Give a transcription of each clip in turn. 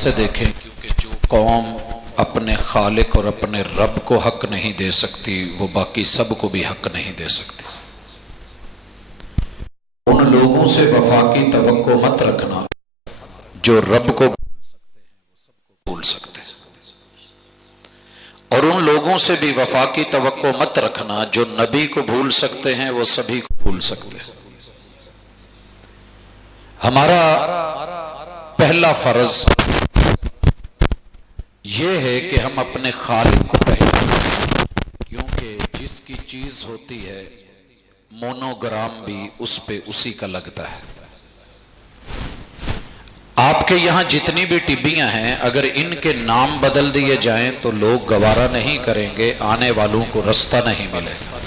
سے دیکھیں، کیونکہ جو قوم اپنے خالق اور اپنے رب کو حق نہیں دے سکتی وہ باقی سب کو بھی حق نہیں دے سکتی۔ ان لوگوں سے وفا کی توقع مت رکھنا جو رب کو بھول سکتے ہیں، اور ان لوگوں سے بھی وفا کی توقع مت رکھنا جو نبی کو بھول سکتے ہیں وہ سبھی کو بھول سکتے ہیں۔ ہمارا پہلا فرض یہ ہے کہ ہم اپنے خالق کو پہچانیں، کیونکہ جس کی چیز ہوتی ہے مونوگرام بھی اس پہ اسی کا لگتا ہے۔ آپ کے یہاں جتنی بھی ٹبیاں ہیں اگر ان کے نام بدل دیے جائیں تو لوگ گوارا نہیں کریں گے، آنے والوں کو رستہ نہیں ملے گا۔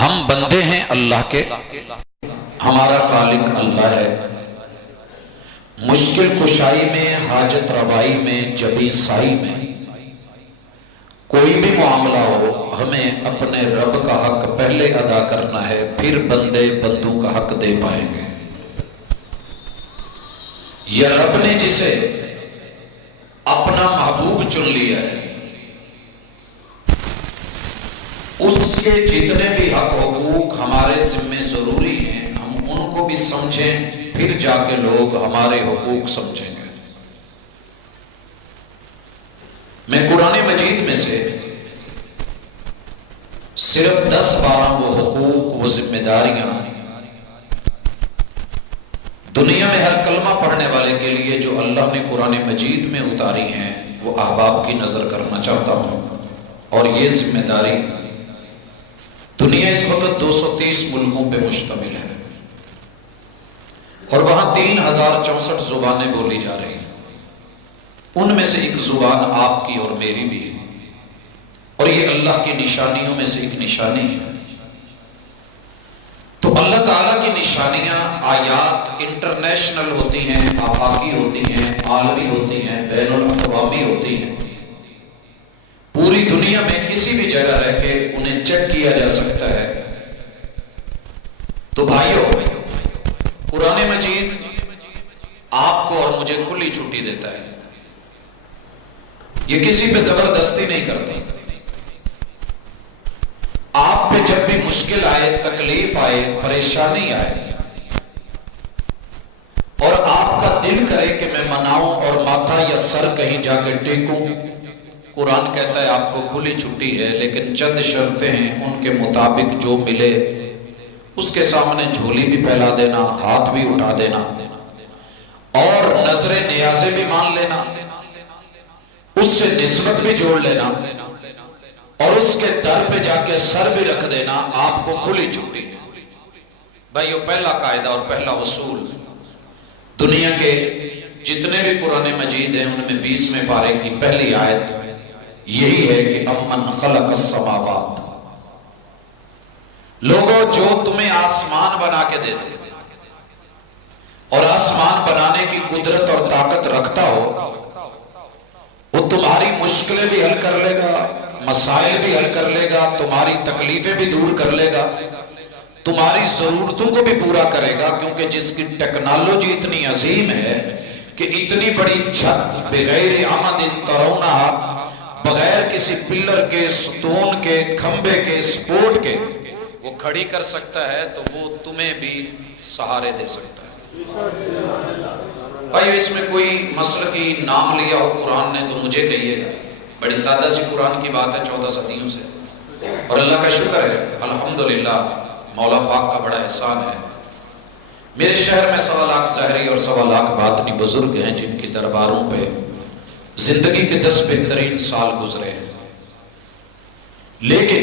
ہم بندے ہیں اللہ کے، ہمارا خالق اللہ ہے۔ مشکل کشائی میں، حاجت روائی میں، جبیں سائی میں کوئی بھی معاملہ ہو، ہمیں اپنے رب کا حق پہلے ادا کرنا ہے، پھر بندے بندوں کا حق دے پائیں گے۔ یہ رب نے جسے اپنا محبوب چن لیا ہے، اس کے جتنے بھی حق حقوق ہمارے ذمہ ضروری ہیں ہم ان کو بھی سمجھیں، پھر جا کے لوگ ہمارے حقوق سمجھیں گے۔ میں قرآن مجید میں سے صرف 10-12 وہ حقوق، وہ ذمہ داریاں دنیا میں ہر کلمہ پڑھنے والے کے لیے جو اللہ نے قرآن مجید میں اتاری ہیں وہ احباب کی نظر کرنا چاہتا ہوں۔ اور یہ ذمہ داری دنیا اس وقت 230 ملکوں پہ مشتمل ہے، اور وہاں 3064 زبانیں بولی جا رہی ہیں۔ ان میں سے ایک زبان آپ کی اور میری بھی ہے، اور یہ اللہ کی نشانیوں میں سے ایک نشانی ہے۔ تو اللہ تعالیٰ کی نشانیاں، آیات انٹرنیشنل ہوتی ہیں، آفاقی ہوتی ہیں، عالمی ہوتی ہیں، بین الاقوامی ہوتی ہیں۔ پوری دنیا میں کسی بھی جگہ رہ کے انہیں چیک کیا جا سکتا ہے۔ تو بھائیو، قرآن مجید آپ کو اور مجھے کھلی چھٹی دیتا ہے، یہ کسی پہ زبردستی نہیں کرتا۔ آپ پہ جب بھی مشکل آئے، تکلیف آئے، پریشانی آئے، اور آپ کا دل کرے کہ میں مناؤں اور ماتھا یا سر کہیں جا کے ٹیکوں، قرآن کہتا ہے آپ کو کھلی چھٹی ہے، لیکن چند شرطیں ہیں، ان کے مطابق جو ملے اس کے سامنے جھولی بھی پھیلا دینا، ہاتھ بھی اٹھا دینا، اور نظر نیازیں بھی مان لینا، اس سے نسبت بھی جوڑ لینا، اور اس کے در پہ جا کے سر بھی رکھ دینا، آپ کو کھلی چھٹی ہے۔ بھائیو، پہلا قاعدہ اور پہلا اصول دنیا کے جتنے بھی قرآن مجید ہیں ان میں 20ویں پارے کی پہلی آیت یہی ہے کہ امن خلق السماوات، لوگوں جو تمہیں آسمان بنا کے دے دے اور آسمان بنانے کی قدرت اور طاقت رکھتا ہو، وہ تمہاری مشکلیں بھی حل کر لے گا، مسائل بھی حل کر لے گا، تمہاری تکلیفیں بھی دور کر لے گا، تمہاری ضرورتوں کو بھی پورا کرے گا، کیونکہ جس کی ٹیکنالوجی اتنی عظیم ہے کہ اتنی بڑی چھت بغیر عمد ترونہا، بغیر کسی پلر کے، ستون کے، کھمبے کے، سپورٹ کے وہ کھڑی کر سکتا ہے، تو وہ تمہیں بھی سہارے دے سکتا ہے۔ بھائیو، اس میں کوئی مسلکی نام لیا ہو قرآن نے تو مجھے کہیے گا، بڑی سادہ سی قرآن کی بات ہے 14 صدیوں سے، اور اللہ کا شکر ہے، الحمدللہ مولا پاک کا بڑا احسان ہے۔ میرے شہر میں 1.25 لاکھ ظاہری اور 1.25 لاکھ باطنی بزرگ ہیں جن کی درباروں پہ زندگی کے 10 بہترین سال گزرے ہیں، لیکن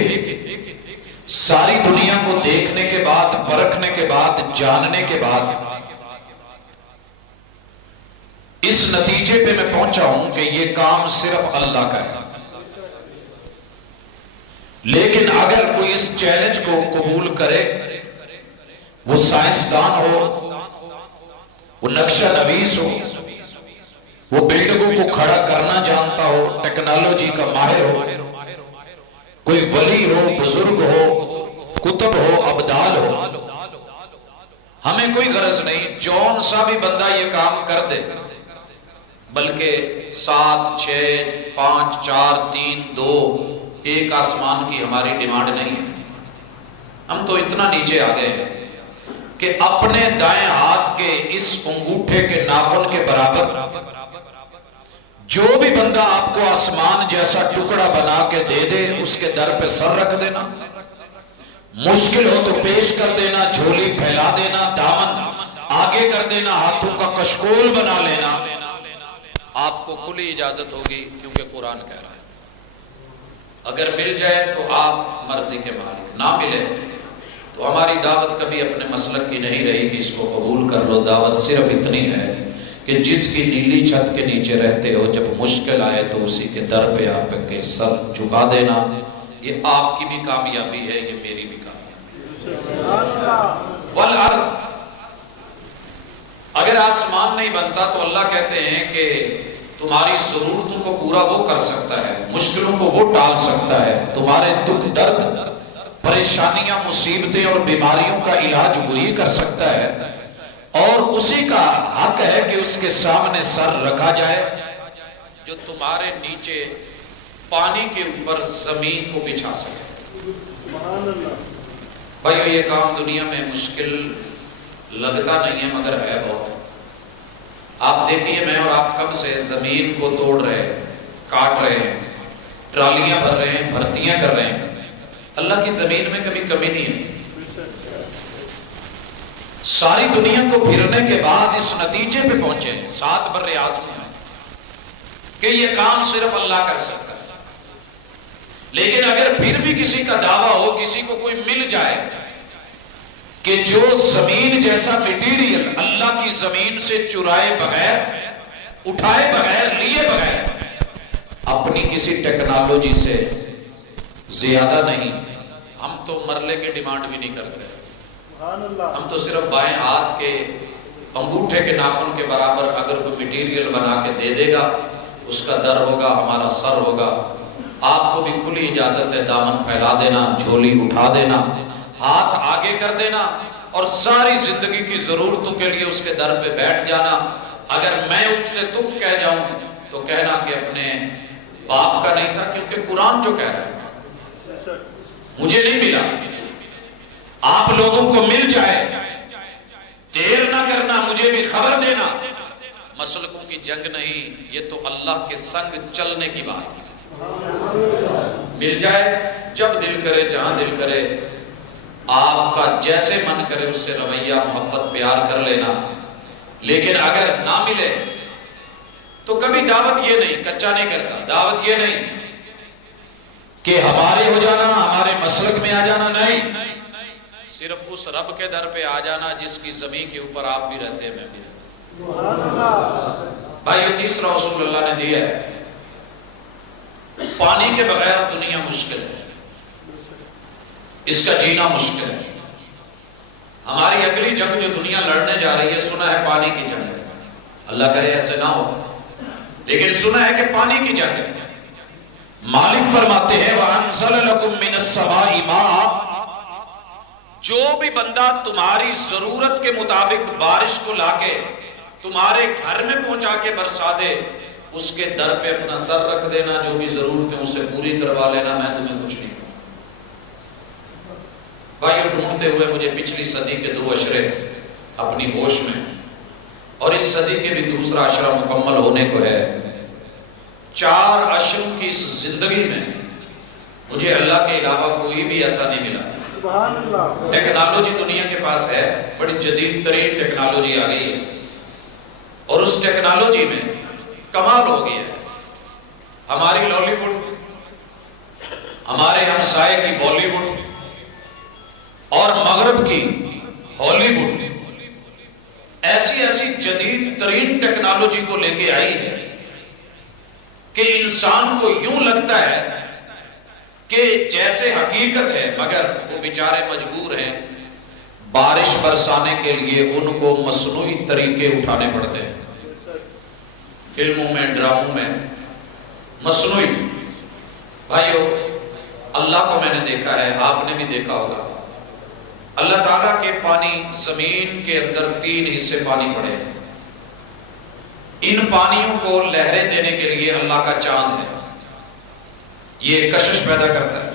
ساری دنیا کو دیکھنے کے بعد، پرکھنے کے بعد، جاننے کے بعد اس نتیجے پہ میں پہنچا ہوں کہ یہ کام صرف اللہ کا ہے۔ لیکن اگر کوئی اس چیلنج کو قبول کرے، وہ سائنسدان ہو، وہ نقشہ نویس ہو، وہ بلڈنگوں کو کھڑا کرنا جانتا ہو، ٹیکنالوجی کا ماہر ہو، کوئی ولی ہو، بزرگ ہو، کتب ہو، ابدال ہو، ہمیں کوئی غرض نہیں جون سا بھی بندہ یہ کام کر دے، بلکہ 7 6 5 4 3 2 ایک آسمان کی ہماری ڈیمانڈ نہیں ہے۔ ہم تو اتنا نیچے آ گئے ہیں کہ اپنے دائیں ہاتھ کے اس انگوٹھے کے ناخن کے برابر جو بھی بندہ آپ کو آسمان جیسا ٹکڑا بنا کے دے دے اس کے در پہ سر رکھ دینا، مشکل ہو تو پیش کر دینا، جھولی پھیلا دینا، دامن آگے کر دینا، ہاتھوں کا کشکول بنا لینا، آپ کو کھلی اجازت ہوگی، کیونکہ قرآن کہہ رہا ہے اگر مل جائے تو آپ مرضی کے مالک، نہ ملے تو ہماری دعوت کبھی اپنے مسلک کی نہیں رہی کہ اس کو قبول کر لو۔ دعوت صرف اتنی ہے کہ جس کی نیلی چھت کے نیچے رہتے ہو جب مشکل آئے تو اسی کے در پہ آپ کے سر جھکا دینا۔ یہ آپ کی بھی کامیابی ہے، یہ میری بھی کامیابی ہے۔ والارض، اگر آسمان نہیں بنتا تو اللہ کہتے ہیں کہ تمہاری ضرورتوں کو پورا وہ کر سکتا ہے، مشکلوں کو وہ ٹال سکتا ہے، تمہارے دکھ درد پریشانیاں مصیبتیں اور بیماریوں کا علاج وہی کر سکتا ہے، اور اسی کا حق ہے کہ اس کے سامنے سر رکھا جائے جو تمہارے نیچے پانی کے اوپر زمین کو بچھا سکے۔ بھائیو یہ کام دنیا میں مشکل لگتا نہیں ہے مگر ہے بہت۔ آپ دیکھیے میں اور آپ کب سے زمین کو توڑ رہے ہیں، کاٹ رہے ہیں، ٹرالیاں بھر رہے ہیں، بھرتیاں کر رہے ہیں، اللہ کی زمین میں کبھی کمی نہیں ہے۔ ساری دنیا کو پھرنے کے بعد اس نتیجے پہ پہنچے ہیں 7 بر اعظم میں کہ یہ کام صرف اللہ کر سکتا ہے۔ لیکن اگر پھر بھی کسی کا دعویٰ ہو، کسی کو کوئی مل جائے کہ جو زمین جیسا میٹیریل اللہ کی زمین سے چرائے بغیر، اٹھائے بغیر، لیے بغیر، اپنی کسی ٹیکنالوجی سے زیادہ نہیں، ہم تو مرلے کی ڈیمانڈ بھی نہیں کرتے، ہم تو صرف بائیں ہاتھ کے انگوٹھے کے ناخن کے برابر اگر کوئی میٹیریل بنا کے دے دے گا اس کا در ہوگا، ہمارا سر ہوگا۔ آپ کو بھی کھلی اجازت ہے دامن پھیلا دینا، جھولی اٹھا دینا، ہاتھ آگے کر دینا اور ساری زندگی کی ضرورتوں کے لیے اس کے در پہ بیٹھ جانا۔ اگر میں اف سے تف کہہ جاؤں تو کہنا کہ اپنے باپ کا نہیں تھا، کیونکہ قرآن جو کہہ رہا ہے مجھے نہیں ملا، آپ لوگوں کو مل جائے، دیر نہ کرنا، مجھے بھی خبر دینا۔ مسلکوں کی جنگ نہیں، یہ تو اللہ کے سنگ چلنے کی بات ہے۔ مل جائے جب دل کرے، جہاں دل کرے، آپ کا جیسے من کرے اس سے رویہ محبت پیار کر لینا۔ لیکن اگر نہ ملے تو کبھی دعوت یہ نہیں، کچا نہیں کرتا، دعوت یہ نہیں کہ ہمارے ہو جانا، ہمارے مسلک میں آ جانا، نہیں، صرف اس رب کے در پہ آ جانا جس کی زمین کے اوپر آپ بھی رہتے ہیں، میں بھی رہتا ہوں۔ بھائیو تیسرا اصول اللہ نے دیا ہے، پانی کے بغیر دنیا مشکل ہے، اس کا جینا مشکل ہے۔ ہماری اگلی جنگ جو دنیا لڑنے جا رہی ہے سنا ہے پانی کی جنگ ہے، اللہ کرے ایسے نہ ہو، لیکن سنا ہے کہ پانی کی جنگ ہے۔ مالک فرماتے ہیں وَأَنزَلَ لَكُم مِّنَ السَّمَاءِ مَاءً، جو بھی بندہ تمہاری ضرورت کے مطابق بارش کو لا کے تمہارے گھر میں پہنچا کے برسا دے، اس کے در پہ اپنا سر رکھ دینا، جو بھی ضرورت ہے اسے پوری کروا لینا، میں تمہیں کچھ نہیں کروں۔ بھائیو ڈھونڈتے ہوئے مجھے پچھلی صدی کے 2 اشرے اپنی ہوش میں، اور اس صدی کے بھی دوسرا اشرہ مکمل ہونے کو ہے، 4 اشروں کی اس زندگی میں مجھے اللہ کے علاوہ کوئی بھی ایسا نہیں ملا۔ ٹیکنالوجی دنیا کے پاس ہے، بڑی جدید ترین ٹیکنالوجی آ گئی ہے، اور اس ٹیکنالوجی میں کمال ہو گیا ہے۔ ہماری لالی ووڈ، ہمارے ہمسائے کی بالی ووڈ اور مغرب کی ہالی ووڈ ایسی ایسی جدید ترین ٹیکنالوجی کو لے کے آئی ہے کہ انسان کو یوں لگتا ہے کہ جیسے حقیقت ہے، مگر وہ بیچارے مجبور ہیں بارش برسانے کے لیے ان کو مصنوعی طریقے اٹھانے پڑتے ہیں، فلموں میں، ڈراموں میں مصنوعی۔ بھائیو اللہ کو میں نے دیکھا ہے، آپ نے بھی دیکھا ہوگا اللہ تعالیٰ کے پانی زمین کے اندر 3 حصے پانی پڑے ہیں. ان پانیوں کو لہریں دینے کے لیے اللہ کا چاند ہے، یہ کشش پیدا کرتا ہے.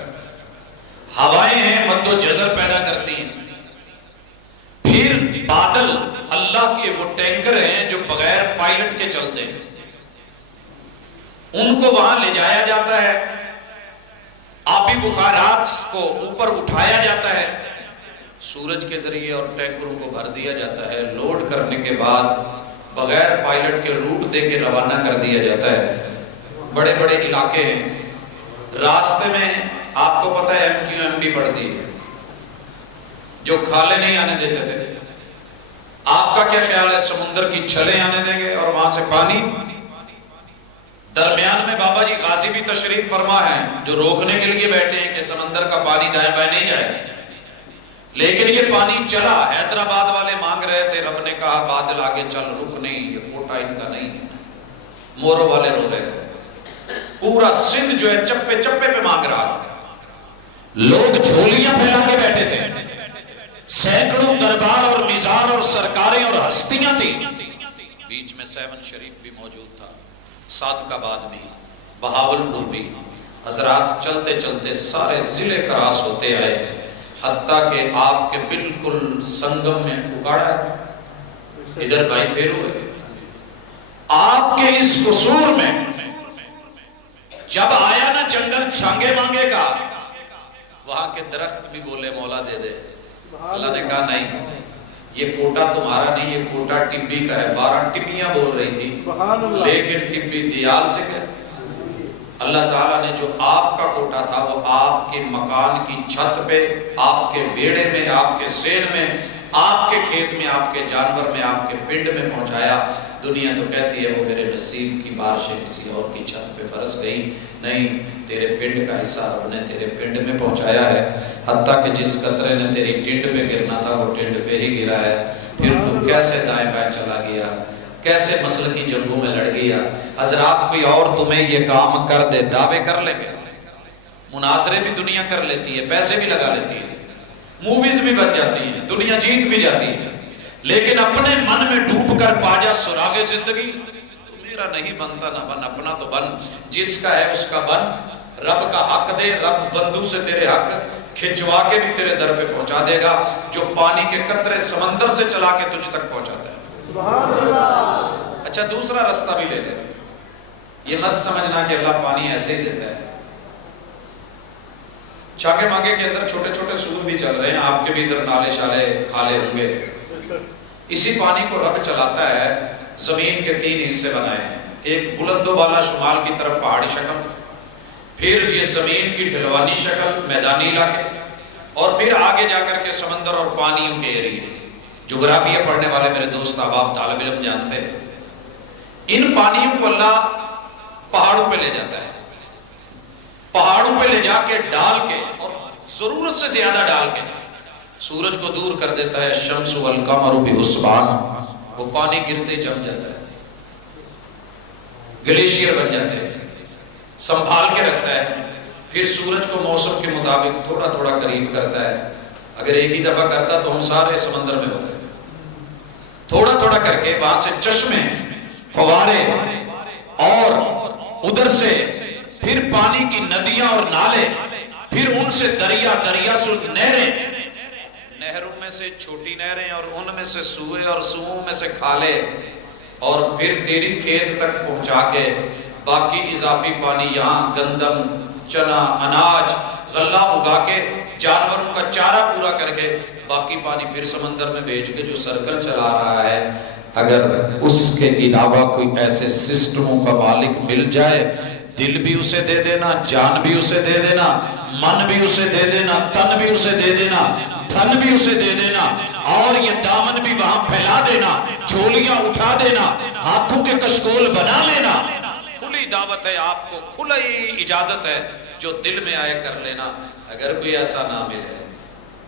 ہوائیں ہیں مد و جزر پیدا کرتی ہیں. پھر بادل اللہ کے وہ ٹینکر ہیں جو بغیر پائلٹ کے چلتے ہیں، ان کو وہاں لے جایا جاتا ہے. آبی بخارات کو اوپر اٹھایا جاتا ہے، سورج کے ذریعے اور ٹینکروں کو بھر دیا جاتا ہے. لوڈ کرنے کے بعد بغیر پائلٹ کے روٹ دے کے روانہ کر دیا جاتا ہے. بڑے بڑے علاقے ہیں، راستے میں آپ کو پتہ ہے MQMP پڑتی ہے جو کھالے نہیں آنے دیتے تھے. آپ کا کیا خیال ہے سمندر کی چھلیں آنے دیں گے اور وہاں سے پانی؟ درمیان میں بابا جی غازی بھی تشریف فرما ہے جو روکنے کے لیے بیٹھے ہیں کہ سمندر کا پانی دائیں بائیں نہیں جائے. لیکن یہ پانی چلا. حیدرآباد والے مانگ رہے تھے، رب نے کہا بادل آگے چل، رک نہیں، یہ کوٹا ان کا نہیں ہے. مورو والے رو رہے تھے. پورا سندھ جو ہے چپے چپے پہ مانگ رہا تھا. لوگ جھولیاں پھیلا کے بیٹھے تھے. سینکڑوں دربار اور مزار اور سرکاریں اور ہستیاں تھیں. بیچ میں 7 شریف بھی موجود تھا، صادقآباد بھی، بہاولپور بھی. حضرات چلتے چلتے سارے ضلع کراس ہوتے آئے، حتیٰ کہ آپ کے بالکل سنگم میں اکاڑا ہے. ادھر بھائی پھیر ہوئے. آپ کے اس قصور میں جب آیا نا جنگل چھانگے مانگے کا، وہاں کے درخت بھی بولے مولا دے دے. اللہ نے کہا نہیں، یہ کوٹا تمہارا نہیں، یہ کوٹا ٹبی کا ہے. 12 ٹبیاں بول رہی تھی، لیکن ٹبی دیال سے کہتے. اللہ تعالیٰ نے جو آپ کا کوٹا تھا وہ آپ کے مکان کی چھت پہ، آپ کے بیڑے میں، آپ کے سین میں، آپ کے کھیت میں، آپ کے جانور میں، آپ کے پنڈ میں پہنچایا. دنیا تو کہتی ہے وہ میرے نصیب کی بارشیں کسی اور کی چھت پہ برس گئی. نہیں، تیرے پنڈ کا حصہ رب نے تیرے پنڈ میں پہنچایا ہے. حتیٰ کہ جس قطرے نے تیری ٹنڈ پہ گرنا تھا وہ ٹنڈ پہ ہی گرا ہے. پھر تو کیسے دائیں بائیں چلا گیا، کیسے مسل کی جنگوں میں لڑ گیا. حضرات کوئی اور تمہیں یہ کام کر دے، دعوے کر لیں گے. مناظرے بھی دنیا کر لیتی ہے، پیسے بھی لگا لیتی ہے، موویز بھی بن جاتی ہیں، دنیا جیت بھی جاتی ہے. لیکن اپنے من میں ڈوب کر پا جا سراغ زندگی. تو میرا نہیں بنتا نہ بن، اپنا تو بن، جس کا ہے اس کا بن. رب کا حق دے، رب بندو سے تیرے حق کھنچوا کے بھی تیرے در پہ پہنچا دے گا، جو پانی کے قطرے سمندر سے چلا کے تجھ تک پہنچاتا ہے. اچھا دوسرا رستہ بھی لے لے. یہ مت سمجھنا کہ اللہ پانی ایسے ہی دیتا ہے. چھانگے مانگے کے اندر چھوٹے چھوٹے سور بھی چل رہے ہیں، آپ کے بھی ادھر نالے شالے کھالے ہوں گے. اسی پانی کو رب چلاتا ہے. زمین کے 3 حصے بنائے ہیں، ایک بلند و بالا شمال کی طرف پہاڑی شکل، پھر یہ زمین کی ڈھلوانی شکل میدانی علاقے، اور پھر آگے جا کر کے سمندر اور پانیوں کے ایریے. جغرافیہ پڑھنے والے میرے دوست احباب طالب علم جانتے ہیں. ان پانیوں کو اللہ پہاڑوں پہ لے جاتا ہے. پہاڑوں پہ لے جا کے ڈال کے، اور ضرورت سے زیادہ ڈال کے، سورج کو دور کر دیتا ہے. الشمس والقمر بحسبان، وہ پانی گرتے جم جاتا ہے، گلیشیئر بن جاتے ہیں. سنبھال کے رکھتا ہے. پھر سورج کو موسم کے مطابق تھوڑا تھوڑا قریب کرتا ہے. اگر ایک ہی دفعہ کرتا تو ہم سارے سمندر میں ہوتے. تھوڑا تھوڑا کر کے وہاں سے چشمے، فوارے، اور ادھر سے پھر پانی کی ندیاں اور نالے، پھر ان سے دریا، دریا سے نہریں، نہروں میں سے چھوٹی نہریں، اور ان میں سے سوئے، اور سوؤں میں سے کھالے، اور پھر تیری کھیت تک پہنچا کے باقی اضافی پانی یہاں گندم، چنا، اناج، غلہ اگا کے جانوروں کا چارہ پورا کر کے باقی پانی پھر سمندر میں بھیج کے جو سرکل چلا رہا ہے. اگر اس کے علاوہ کوئی ایسے سسٹموں کا مالک مل جائے، دل بھی اسے دے دینا، جان بھی اسے دے دینا، من بھی اسے دے دینا، تن بھی اسے دے دینا، دھن بھی اسے دے دینا، اور یہ دامن بھی وہاں پھیلا دینا، جھولیاں اٹھا دینا، ہاتھوں کے کشکول بنا لینا. کھلی دعوت ہے آپ کو، کھلی اجازت ہے، جو دل میں آئے کر لینا. اگر کوئی ایسا نہ ملے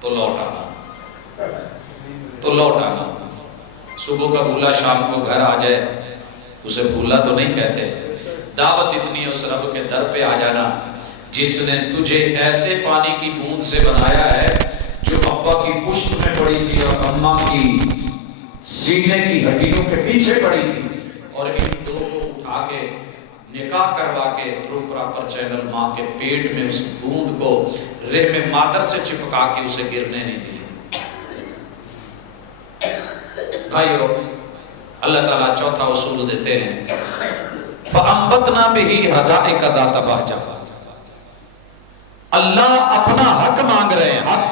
تو لوٹ آنا، تو لوٹ آنا. صبح کا بھولا شام کو گھر آ جائے، اسے بھولا تو نہیں کہتے. دعوت اتنی ہے اس رب کے در پہ آ جانا جس نے تجھے ایسے پانی کی بوند سے بنایا ہے جو ابا کی پشت میں پڑی تھی اور اماں کی سینے کی ہڈیوں کے پیچھے پڑی تھی، اور ان دو کو اٹھا کے نکاح کروا کے تھرو پراپر چینل ماں کے پیٹ میں اس بوند کو رحم مادر سے چپکا کے اسے گرنے نہیں دی۔ بھائیو اللہ تعالیٰ چوتھا اصول دیتے ہیں، فَأَنبَتْنَا بِهِ حَدَائِقَ ذَاتَ بَهْجَةٍ۔ اللہ اپنا حق مانگ رہے ہیں، حق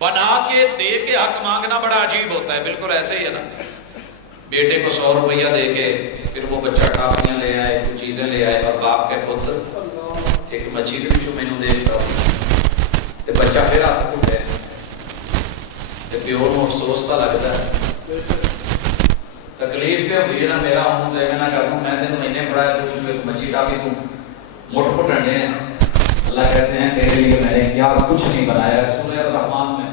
بنا کے دے کے حق مانگنا بڑا عجیب ہوتا ہے، بالکل ایسے ہی ہے نا، بیٹے کو 100 روپیہ دے کے پھر وہ بچہ ٹافیاں لے آئے، کچھ چیزیں لے آئے، اور باپ کے پتر ایک مچھی بھی جو میں نے دیکھتا ہوں تے بچہ پھر ہاتھ اٹھے تے پیور میں افسوس تا لگتا ہے، تکلیف تے ہوئی نا میرا ہوں تے میں نہ کروں، میں تینوں انہیں پڑھایا تو ایک مچھی ٹافی تو موٹ کو ڈنڈے ہیں۔ اللہ کہتے ہیں تیرے لیے میں نے کیا کچھ نہیں بنایا، سورہ الرحمن میں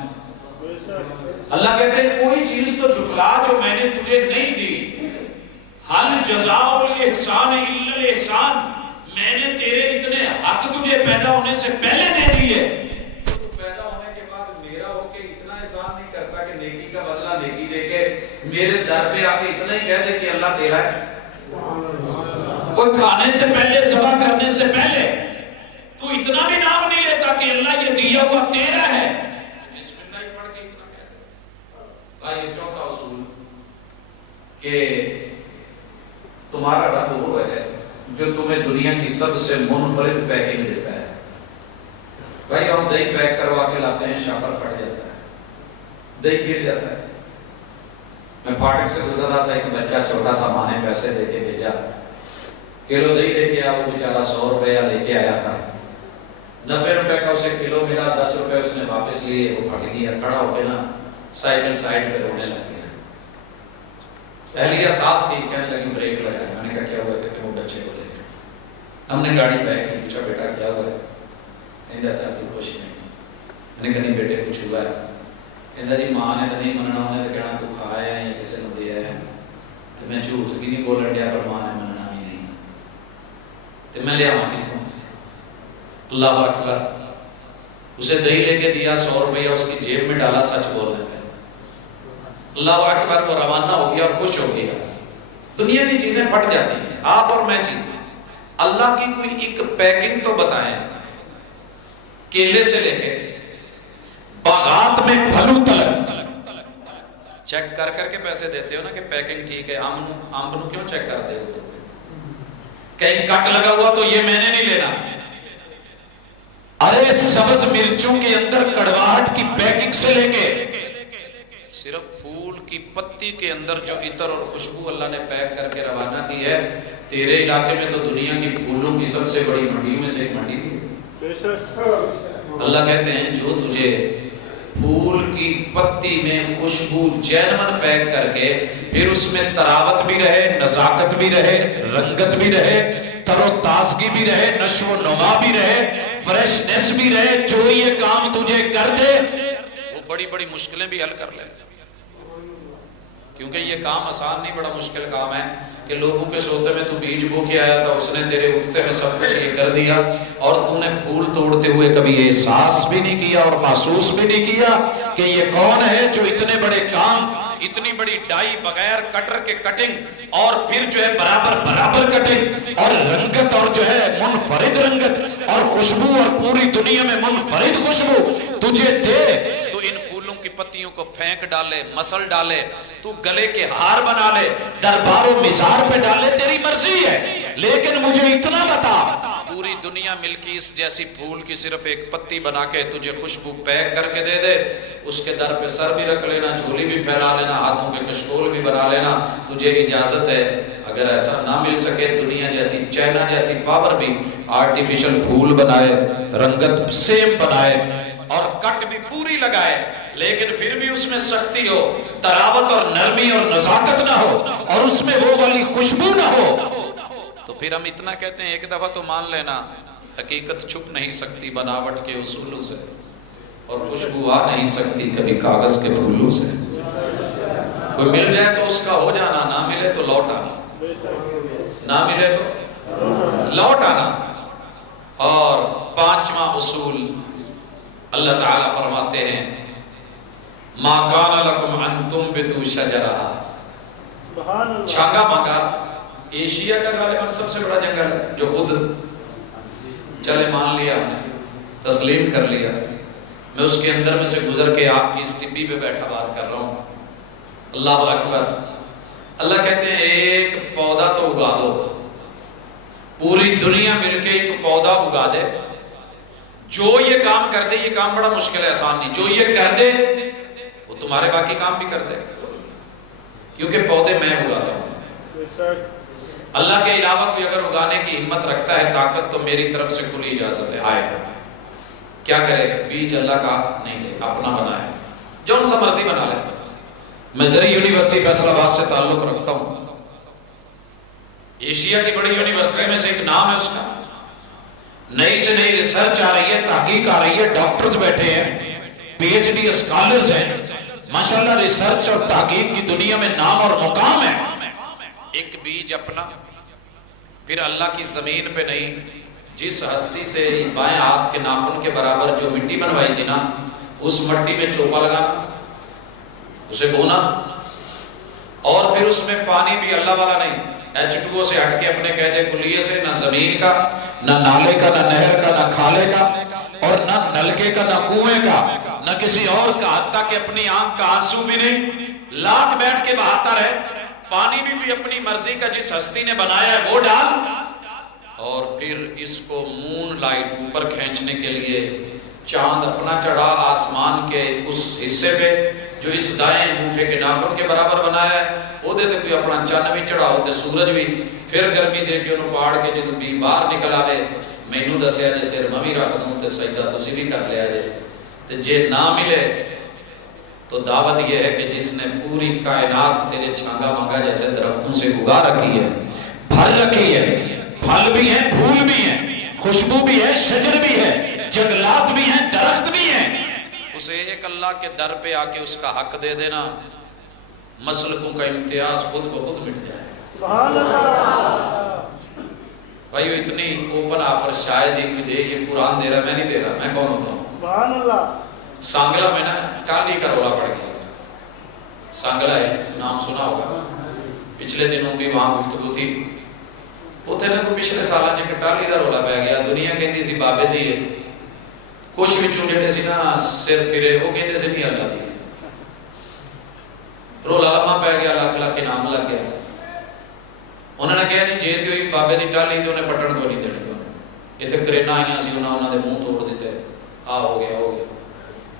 اللہ کہتے ہیں کوئی چیز تو جھٹلا جو میں نے تجھے نہیں دی، حل جزاء الاحسان الا الاحسان، میں نے تیرے اتنے حق تجھے پیدا ہونے سے پہلے دے دیے، تو پیدا ہونے کے بعد میرا ہو کے اتنا احسان نہیں کرتا کہ نیکی کا بدلہ نیکی دے کے میرے در پہ آ کے اتنا ہی کہہ دے کہ اللہ تیرا ہے۔ کوئی کھانے سے پہلے، ذبح کرنے سے پہلے تو اتنا بھی نام نہیں لیتا کہ اللہ یہ دیا ہوا تیرا ہے، بسم اللہ ہی پڑھ کے اتنا کہتا۔ بھائی چوتھا اصول کہ تمہارا رب وہ ہے جو تمہیں دنیا کی سب سے منفرد پیکنگ دیتا ہے۔ بھائی ہم دہی پیک کروا کے لاتے ہیں، شاپر پھٹ جاتا ہے، دہی گر جاتا ہے۔ میں پھاٹک سے گزر رہا تھا، ایک بچہ چھوٹا سا ماں نے پیسے دے کے بھیجا، کلو دہی لے کے آیا، وہ بیچارہ 100 روپیہ لے کے آیا تھا، 90 روپے کا اسے کلو ملا، 10 روپے اس نے واپس لیے، وہ پھٹ گیا، کھڑا ہو کے نا سائیکل سائیڈ پہ رونے لگتی ہے۔ اہلیہ ساتھ تھی، کہنے لگی بریک لگایا، میں نے کہا کیا ہوا، کہتے وہ بچے کو لے گئے۔ ہم نے گاڑی بیک کی، پوچھا بیٹا کیا ہوا ہے، نہیں جاتا تھی کچھ نہیں، میں نے کہا نہیں بیٹے کچھ ہوا ہے، کہتا جی ماں نے تو نہیں مننا، انہیں تو کہنا تو کھایا ہے یا کسی نے دیا ہے، تو میں جھوٹ بھی نہیں بولن ڈیا پر ماں نے مننا بھی نہیں، تو میں لے آواں کتوں۔ اللہ اکبر، اسے دہی لے کے دیا، 100 روپیہ اس کی جیب میں ڈالا، سچ بولنے میں اللہ اکبر، وہ روانہ ہو گیا اور خوش ہو گیا۔ دنیا کی چیزیں پھٹ جاتی ہیں، آپ اور میں چیز، اللہ کی کوئی ایک پیکنگ تو بتائیں، کیلے سے لے کے باغات میں پھلو تلک چیک کر کر کے پیسے دیتے ہو نا کہ پیکنگ ٹھیک ہے، آم بنو کیوں چیک کر دے ہو، تو کہیں کٹ لگا ہوا تو یہ میں نے نہیں لینا، ارے سبز مرچوں کے اندر کڑواہٹ کی پیکنگ سے لے کے صرف پھول کی پتی کے اندر جو عطر اور خوشبو اللہ نے پیک کر کے روانہ کی ہے، تیرے علاقے میں تو دنیا کی پھولوں کی سب سے بڑی منڈیوں میں سے ایک منڈی بھی ہے۔ اللہ کہتے ہیں جو تجھے پھول کی پتی میں خوشبو جینون پیک کر کے پھر اس میں تراوت بھی رہے، نزاکت بھی رہے، رنگت بھی رہے، تر و تازگی بھی رہے، نشو و نما بھی رہے، فریشنس بھی رہے، جو یہ کام تجھے کر دے وہ بڑی بڑی مشکلیں بھی حل کر لے، کیونکہ یہ کام آسان نہیں، بڑا مشکل کام ہے کہ لوگوں کے سوتے میں تو بیج بو کے آیا تھا، اس نے تیرے اٹھتے میں سب کچھ یہ کر دیا، اور تو نے پھول توڑتے ہوئے کبھی احساس بھی نہیں کیا اور محسوس بھی نہیں کیا کہ یہ کون ہے جو اتنے بڑے کام، اتنی بڑی ڈائی بغیر کٹر کے کٹنگ اور پھر جو ہے برابر برابر کٹنگ اور رنگت اور جو ہے منفرد رنگت اور خوشبو اور پوری دنیا میں منفرد خوشبو تجھے دے، تو ان پھولوں کی پتیوں کو پھینک ڈالے، مسل ڈالے، تو گلے کے ہار بنا لے، دربار و مزار پہ ڈالے، تیری مرضی ہے، لیکن مجھے اتنا بتا پوری دنیا ملکی اس جیسی پھول کی صرف ایک پتی بنا کے تجھے خوشبو پیک کر کے دے دے، اس کے در پہ سر بھی رکھ لینا، جھولی بھی پھیلا لینا، ہاتھوں کے کشکول بھی بنا لینا، تجھے اجازت ہے۔ اگر ایسا نہ مل سکے، دنیا جیسی چائنا جیسی پاور بھی آرٹیفیشل پھول بنائے، رنگت سیم بنائے اور کٹ بھی پوری لگائے، لیکن پھر بھی اس میں سختی ہو، تراوت اور نرمی اور نزاکت نہ ہو، اور اس میں وہ والی خوشبو نہ ہو، تو پھر ہم اتنا کہتے ہیں ایک دفعہ تو مان لینا، حقیقت چھپ نہیں سکتی بناوٹ کے اصولوں سے، اور خوشبو آ نہیں سکتی کبھی کاغذ کے پھولوں سے۔ کوئی مل جائے تو اس کا ہو جانا، نہ ملے تو لوٹ آنا، نہ ملے تو لوٹ آنا۔ اور پانچواں اصول اللہ تعالیٰ فرماتے ہیں ما کان لکم ان تنبتوا شجرہ، چھانگا مانگا ایشیا کا غالباً سب سے بڑا جنگل ہے جو خود چلے مان لیا ہم نے، تسلیم کر لیا، میں اس کے اندر میں سے گزر کے آپ کی اس ٹبی پہ بیٹھا بات کر رہا ہوں۔ اللہ اکبر۔ اللہ کہتے ہیں ایک پودا تو اگا دو، پوری دنیا مل کے ایک پودا اگا دے، جو یہ کام کر دے، یہ کام بڑا مشکل ہے، آسان نہیں، جو یہ کر دے وہ تمہارے باقی کام بھی کر دے، کیونکہ پودے میں اگاتا ہوں۔ اللہ کے علاوہ کوئی اگر اگانے کی ہمت رکھتا ہے، طاقت، تو میری طرف سے کھلی اجازت ہے، آئے۔ کیا کرے؟ بیج اللہ کا نہیں لے، اپنا بنائے، جو ان سا مرضی بنا لے۔ میں زرعی یونیورسٹی فیصل آباد سے تعلق رکھتا ہوں، ایشیا کی بڑی یونیورسٹی میں سے ایک نام ہے اس کا، نئی سے نئی ریسرچ آ رہی ہے، تحقیق آ رہی ہے، ڈاکٹرز بیٹھے ہیں، پی ایچ ڈی اسکالرز ہیں، ماشاءاللہ ریسرچ اور تحقیق کی دنیا میں نام اور مقام ہے۔ ایک بیج اپنا، پھر اللہ کی زمین پہ نہیں، جس ہستی سے بائیں ہاتھ کے ناخن کے برابر جو مٹی بنوائی تھی نا، اس مٹی میں چوپا لگانا، اسے بونا، اور پھر اس میں پانی بھی اللہ والا نہیں، H2O سے ہٹ کے اپنے قید کلیے سے، نہ زمین کا، نہ نالے کا، نہ نہر کا، نہ کھالے کا، اور نہ نلکے کا، نہ کنویں کا، نہ کسی اور کا، حتیٰ کہ اپنی آنکھ کا آنسو بھی نہیں، لاکھ بیٹھ کے بہاتا رہے، پانی بھی اپنی مرضی کا جس ہستی نے بنایا ہے وہ ڈال، اور پھر اس کو مون لائٹ اوپر کھینچنے کے لیے چاند اپنا چڑھا آسمان کے اس حصے پہ جو اس دائیں انگوٹھے کے ناخن کے برابر بنایا ہے، وہ دے تے کوئی اپنا چند بھی چڑھا ہوتے، سورج بھی، پھر گرمی دے کے انہوں پہاڑ کے جدو بھی باہر نکل آوے، مینوں دسیا جے سر میں بھی رکھ دوں تے سجدہ تسی بھی کر لیا جے، تے جے نہ ملے تو دعوت یہ ہے کہ جس نے پوری کائنات تیرے چھانگا مانگا جیسے درختوں سے اگا رکھی ہے، بھر رکھی ہے، پھل بھی ہیں، پھول بھی ہیں، خوشبو بھی ہے، شجر بھی ہے، جنگلات بھی ہیں، درخت بھی ہیں، اسے ایک اللہ کے در پہ آ کے اس کا حق دے دینا، مسلکوں کا امتیاز خود بخود مٹ جائے۔ سبحان اللہ۔ بھائیو اتنی اوپن آفر شاید ہی کوئی دے، یہ قرآن دے رہا، میں نہیں دے رہا، میں کون ہوتا ہوں؟ سبحان اللہ۔ سانگلہ میں نا ٹالی کا رولا پڑ گیا تھا، سانگلہ ہے، نام سنا ہوگا، پچھلے دنوں بھی وہاں گفتگو تھی، اتنے نہ کوئی پچھلے سالہ جی کہ ٹالی دا رولا پہ گیا، دنیا کہندی سی بابے دی ہے، کچھ وچوں جڑے سی نا سر پھرے وہ کہندے سے نہیں اللہ دی، رولا لمحہ پہ گیا، لاکھ لاکھ انعام لگ گیا، انہوں نے کہا نہیں جے تے ہوئی بابے دی ٹالی تے انہیں پٹن کو نہیں دینے تو، یہ تے کرینا آئیاں سی انہوں دے منہ توڑ دیتے، ہو گیا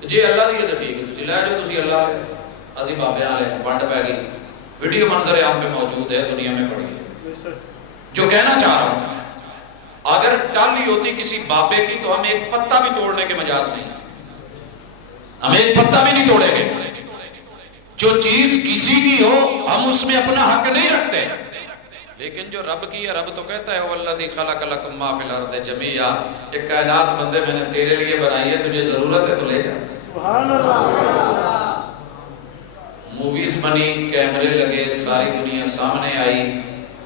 جی اللہ دی ہے تو ٹھیک ہے، تسی لے جو تسی اللہ لے، اسی بابے آلے بانڈ پہ گئی، ویڈیو منظر عام پہ موجود ہے، دنیا میں پڑھی ہے۔ جو کہنا چاہ رہا ہوں، اگر ٹالی ہوتی کسی بابے کی تو ہم ایک پتہ بھی توڑنے کے مجاز نہیں، ہم ایک پتہ بھی نہیں توڑیں گے، جو چیز کسی کی ہو ہم اس میں اپنا حق نہیں رکھتے، لیکن جو رب کی ہے، رب تو کہتا ہے وَالَّذِي خَلَقَ لَكُم مَّا فِي الْأَرْضِ جَمِيعًا، ایک کائنات بندے میں نے تیرے لیے بنائی ہے، تجھے ضرورت ہے تو لے جا۔ سبحان اللہ۔ موویز بنی، کیمرے لگے، ساری دنیا سامنے آئی،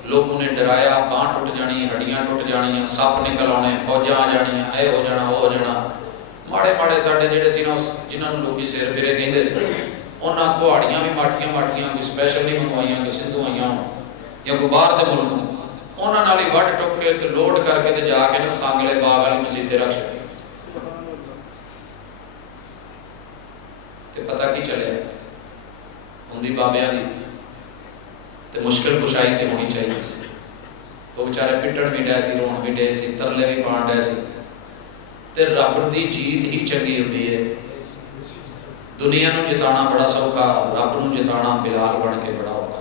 لوگوں نے ڈرایا، بانھ ٹوٹ جانی، ہڈیاں ٹوٹ جانیاں، سپ نکل آنے، فوجاں آ جانیاں، اے ہو جانا وہ ہو جانا، ماڑے ماڑے ساڈے جڑے سی نا جنہاں نوں لوکی سیر پھرے کہندے سی، انہاں پہاڑیاں بھی ماٹیاں کوئی سپیشل نہیں منگوائیاں کہ سندھو آئیاں یا کوئی باہر دے ملک، انہاں نال ہی وڈ ٹک کے تے لوڈ کر کے تے جا کے نا سانگلے باغ والی مسجد تے رکھ چھڈی، تے پتہ کی چلے ہوندی بابیاں دی تے مشکل کشائی تے ہونی چاہیے سی، وہ بیچارے پٹن بھی ڈے سی، رون بھی ڈے سی، ترلے بھی پان ڈے سی، تے رب دی جیت ہی چنگی ہوندی ہے، دنیا نو جتانا بڑا سوکھا، رب نو جتانا بلال بن کے بڑا ہوگا۔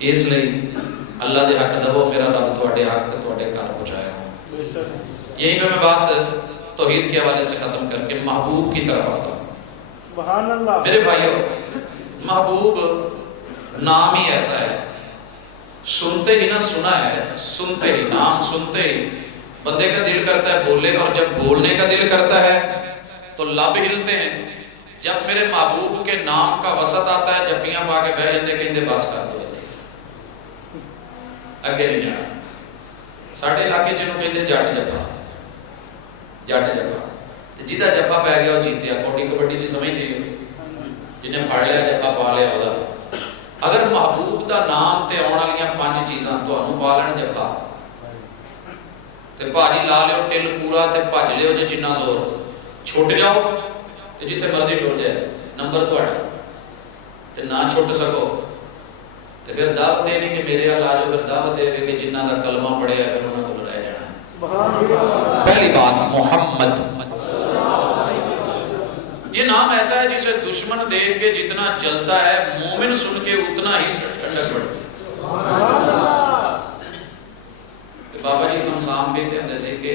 اس لئے اللہ دے حق دو، میرا رب تواڈے حق تواڈے گھر پہنچائے گا۔ یہیں پہ میں بات توحید کے حوالے سے ختم کر کے محبوب کی طرف آتا ہوں۔ سبحان اللہ۔ میرے بھائیو، محبوب نام ہی ایسا ہے، سنتے ہی نہ سنا ہے، سنتے ہی نام سنتے ہی بندے کا دل کرتا ہے بولے، اور جب بولنے کا دل کرتا ہے تو لب ہلتے ہیں، جب میرے محبوب کے نام کا وسط آتا ہے جپیاں پا کے بہ جاتے کہندے بس کر دو اگے نہیں جانا۔ ساڑھے علاقے چنوں کہندے جٹ جپا، جٹ جفا جہاں جفا پی گیا وہ جیتیا کوٹی کبڈی چ سمجھتے ہو جنہیں پھڑ لیا جفا پا لیا وہ اگر محبوب دا نام تے آن والی 5 چیزاں تمہیں پا لین جفا تے بھاجی لا لیو ٹل پورا تے بھج لیو جے جنہ زور چھٹ جاؤ تے جتھے مرضی ٹر جائے نمبر تہاڈا تے نہ چھٹ سکو تے پھر دعوت یہ نہیں کہ میرے حال آ جاؤ پھر دعوت یہ کہ جنہ دا کلمہ پڑھیا پھر انہاں کو رہ جانا ہے پہلی بات محمد یہ نام ایسا ہے جسے دشمن دیکھ کے جتنا جلتا ہے مومن سن کے اتنا ہی ٹھنڈک پڑتی ہے بابا جی سمسام کہتے ہیں جیسے کہ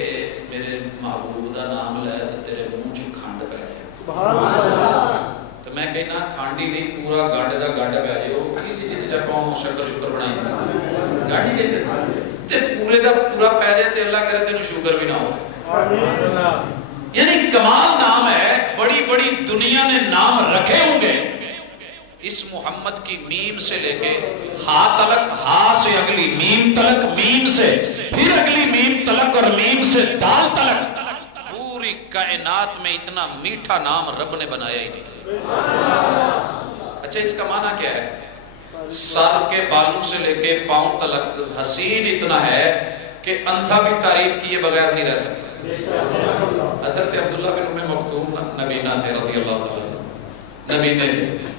میرے محبوب دا نام لے تو تیرے منہ چ کھنڈ پہ جائے تو میں کہنا کھنڈ ہی نہیں پورا گنڈ دا گنڈ پہ جائے وہ کسی چیز چپاؤں شکر شکر بنائی گنڈ ہی کہتے ہیں تے پورے دا پورا پہ جائے تے اللہ کرے تینوں شوگر بھی نہ ہو یعنی کمال نام ہے بڑی بڑی دنیا نے نام رکھے ہوں گے اس محمد کی میم سے لے کے ہا تلک ہا سے اگلی میم تلک میم سے پھر اگلی میم تلک اور میم سے دال تلک پوری کائنات میں اتنا میٹھا نام رب نے بنایا ہی نہیں اچھا اس کا معنی کیا ہے سر کے بالوں سے لے کے پاؤں تلک حسین اتنا ہے کہ اندھا بھی تعریف کیے بغیر نہیں رہ سکتا حضرت عبداللہ بن ام مکتوم نبینا تھے رضی اللہ تعالیٰ نبینے تھے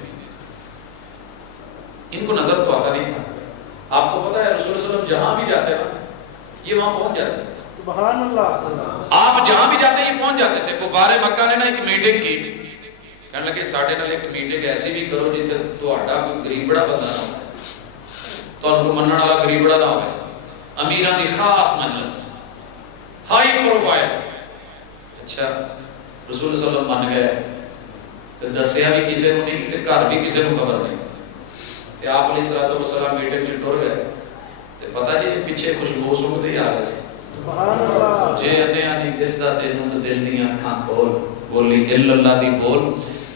ان کو نظر تو آتا نہیں تھا آپ کو پتا ہے رسول اللہ علیہ وسلم جہاں بھی جاتے نا یہ وہاں پہنچ جاتے تھے سبحان اللہ آپ جہاں بھی جاتے یہ پہنچ جاتے تھے کفار مکہ نے نا ایک میٹنگ کی کہنے لگے ساڑھے نال ایک میٹنگ ایسی بھی کرو جیسے تہاڈا کوئی غریبڑا بندہ نہ ہو تہاڈا کوئی منن والا غریبڑا نہ ہو امیراں دی خاص مجلس ہائی پروفائل اچھا رسول صلی اللہ علیہ وسلم مان گئے تو دسیا بھی کسی کو نہیں تے گھر بھی کسی کو خبر نہیں تے آپ علیہ الصلوۃ والسلام میٹنگ چ ٹر گئے تے پتہ جی پیچھے خوشبو سونگدے آ گئے سی سبحان اللہ جے انے آجی کس دا تینوں تے دل دیاں اکھاں کھول بولی الا اللہ دی بول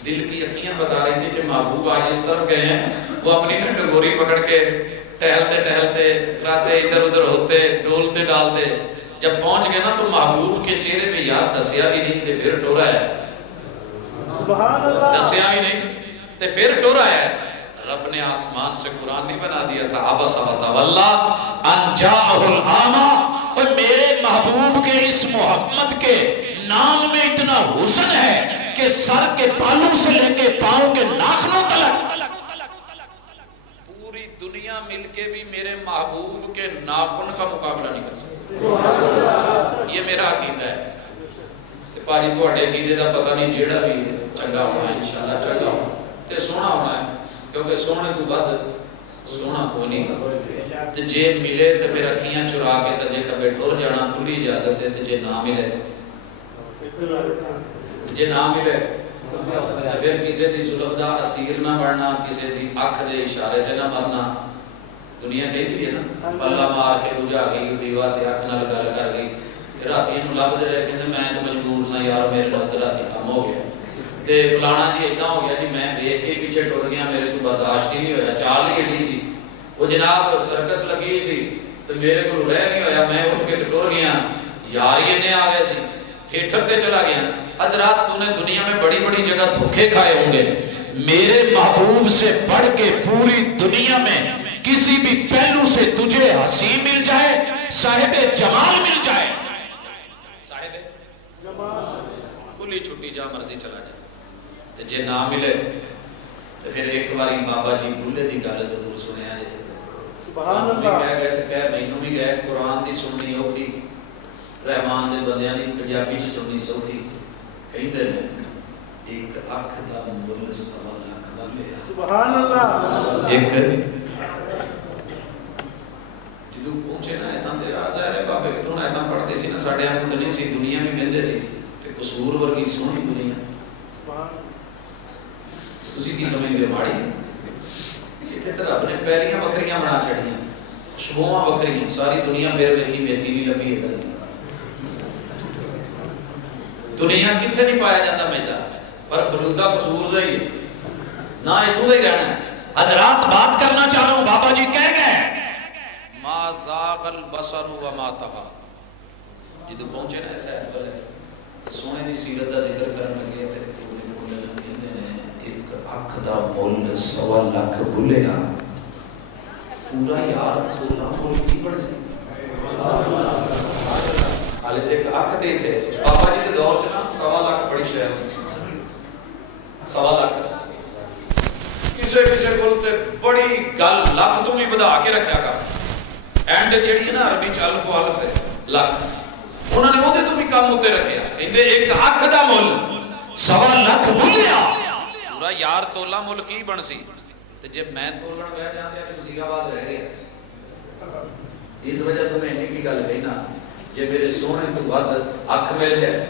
دل کی اکھیاں بتا رہی تھی کہ محبوب آج اس طرف گئے ہیں وہ اپنی ڈنگوری پکڑ کے ٹہلتے ٹہلتے کراتے ادھر ادھر ہوتے ڈولتے ڈالتے جب پہنچ گئے نا تو محبوب کے چہرے پہ یار دسیا بھی نہیں تے پھر ٹورا ہے سبحان اللہ دسیا بھی نہیں تے پھر ٹورا ہے رب نے آسمان سے قرآن نہیں بنا دیا تھا عبس وتولی ان جاءہ الاعمی اور میرے محبوب کے اس محمد کے نام میں اتنا حسن ہے کہ سر کے بالوں سے لے کے پاؤں کے ناخنوں تلک پوری دنیا مل کے بھی میرے محبوب کے ناخن کا مقابلہ نہیں کر سکتی یہ میرا عقیدہ ہے کہ پاجی تواڈے عقیدے دا پتہ نہیں جیڑا بھی ہے چنگا ہونا ہے انشاءاللہ چنگا ہونا تے سونا ہونا ہے کیونکہ سونے تو بعد سونا کوئی نہیں تے جے ملے تے پھر اکھیاں چرا کے سجے کھبے ٹر جانا کھلی اجازت ہے تے جے نہ ملے پھر کسی دی زلف دا اسیر نہ بننا کسی دی اکھ دے اشارے تے نہ مرنا دنیا کہتی ہے نا پلہ مار کے بجھا گئی دیوا تے اکھ نال گل کر گئی راتی نوں لبدے رہے کہندے میں تے مجبور سا یار میرے نال راتی کم ہو گیا تے فلانا جی اتنا ہو گیا جی میں دیکھ کے پیچھے ٹر گیا میرے کو برداشت ہی نہیں ہویا چال ہی ایڈی سی وہ جناب سرکس لگی سی تو میرے کو رہ نہیں ہویا میں اٹھ کے ٹر گیا یار یہ نے آ گئے سی تھیٹر تے چلا گیا حضرات تو نے دنیا میں بڑی بڑی جگہ دھوکے کھائے ہوں گے میرے محبوب سے بڑھ کے پوری دنیا میں کسی بھی پہلو سے تجھے حسین مل جائے صاحب جمال مل جائے صاحب جمال کلی چھٹی جا مرضی چلا جائے تے جے نہ ملے تو پھر ایک باری بابا جی بھولے دی گل ضرور سنیا جائے سبحان اللہ کہہ گئے تے کہہ مینوں بھی گئے قرآن دی سننی اوکھی رحمان دے بندیاں دی پنجابی چ سننی سوکھی کہندے نے ایک اکھ دا مول سوا لاکھ دا لیا سبحان اللہ ایک جدوں پہنچے نا ایتاں تے ظاہر ہے بابے کتوں ایتاں پڑھتے سی نا ساڈے آنگوں تے نہیں سی دنیا میں کہندے سی تے قصور ورگی سونی دنیا تسی کی سمجھدے ماڑی اتنے تو رب نے پہلیاں بکریاں بنا چھڑیاں خوشبواں بکریاں ساری دنیا پھر ویکھی میتھی نہیں لبھی ادھر دنیا کتنے نہیں پایا جاتا میدا پر فلودہ قصور دا ہی نہ اتوں دا ہی رہنا ہے حضرات بات کرنا چاہ رہا ہوں بابا جی کہہ گئے ما زاغ البصر وما طغى جدو پہنچے نا ایسا ہے سونے کی سیرت کا ذکر کرن لگے تے پورے بولے کہندے نے ایک اکھ دا مول 1.25 لاکھ بھولیا پورا یار تولا مول کی بڑھ سی حالے تے ایک اکھ تے تھے بابا جی دے دور چ نا 1.25 لاکھ بڑی شے ہوندی سی 1.25 لاکھ کسے کول تے بڑی گل لکھ تو بھی بدا کے رکھیا کر اینڈ جیڑی ہے نا عربی چ الف و الف ہے لکھ انہوں نے وہ تو بھی کام ہوتے رکھے ہیں ایک اکھ دا مل 1.25 لاکھ بھولیا پورا یار تولا مل کی بن سی جب میں تولن بہ جاندے تے سیگا بعد رہ گیا اس وجہ تو میں انہی کی گل کہنا یہ میرے سونے تو بعد اکھ مل جائے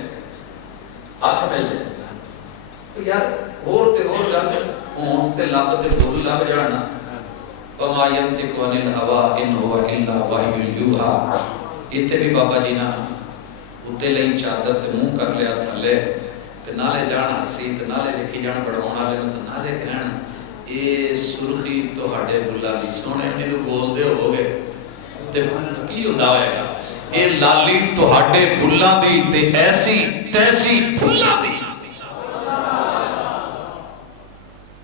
تو یار اور گل ہون تے لب تے ڈول لب جانا وما ينطق عن الهوى ان هو الا وحی یوحى ایتھے بھی بابا جی نا اتنے لئی چادر تے منہ کر لیا تھلے تے نالے جان ہسی تے نالے لکھی جان پڑھاؤن والے نوں تے نالے کہن اے سرخی تہاڈے بھلا دی سونے جدوں بول دے ہوگے تے کی ہوندا ہوئے گا اے لالی تہاڈے بھلا دی تے ایسی تیسی بھلا دی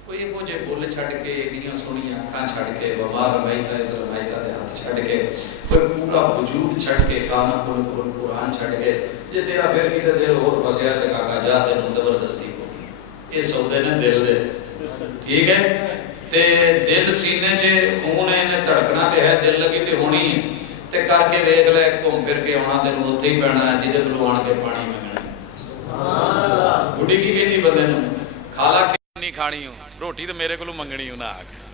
کوئی فوجے بول چھڑ کے ایڈیاں سونیاں اکھاں چھڑ کے بمار رمائیتا اس رمائیتا دے ہاتھ چھڑ کے کوئی پورا وجود چھڑ کے کانا کھول قرآن چھڑ کے جے تیرا پھر کی تے دل اور بسیا تے کاکا جا تینوں زبردستی کو دی اے سودے نے دل دے ٹھیک ہے تے دل سینے چ خون ہے نے دھڑکنا تے ہے دل لگی تے ہونی ہے تے کر کے ویکھ لے گھوم پھر کے آنا تینوں اوتھے ہی پینا ہے جدے بلوان کے پانی منگنا سبحان اللہ بڈھی کی کہندی بندے نوں کھالا نہیں کھانی ہوں روٹی تے میرے کولوں منگنی ہوں نہ آ کے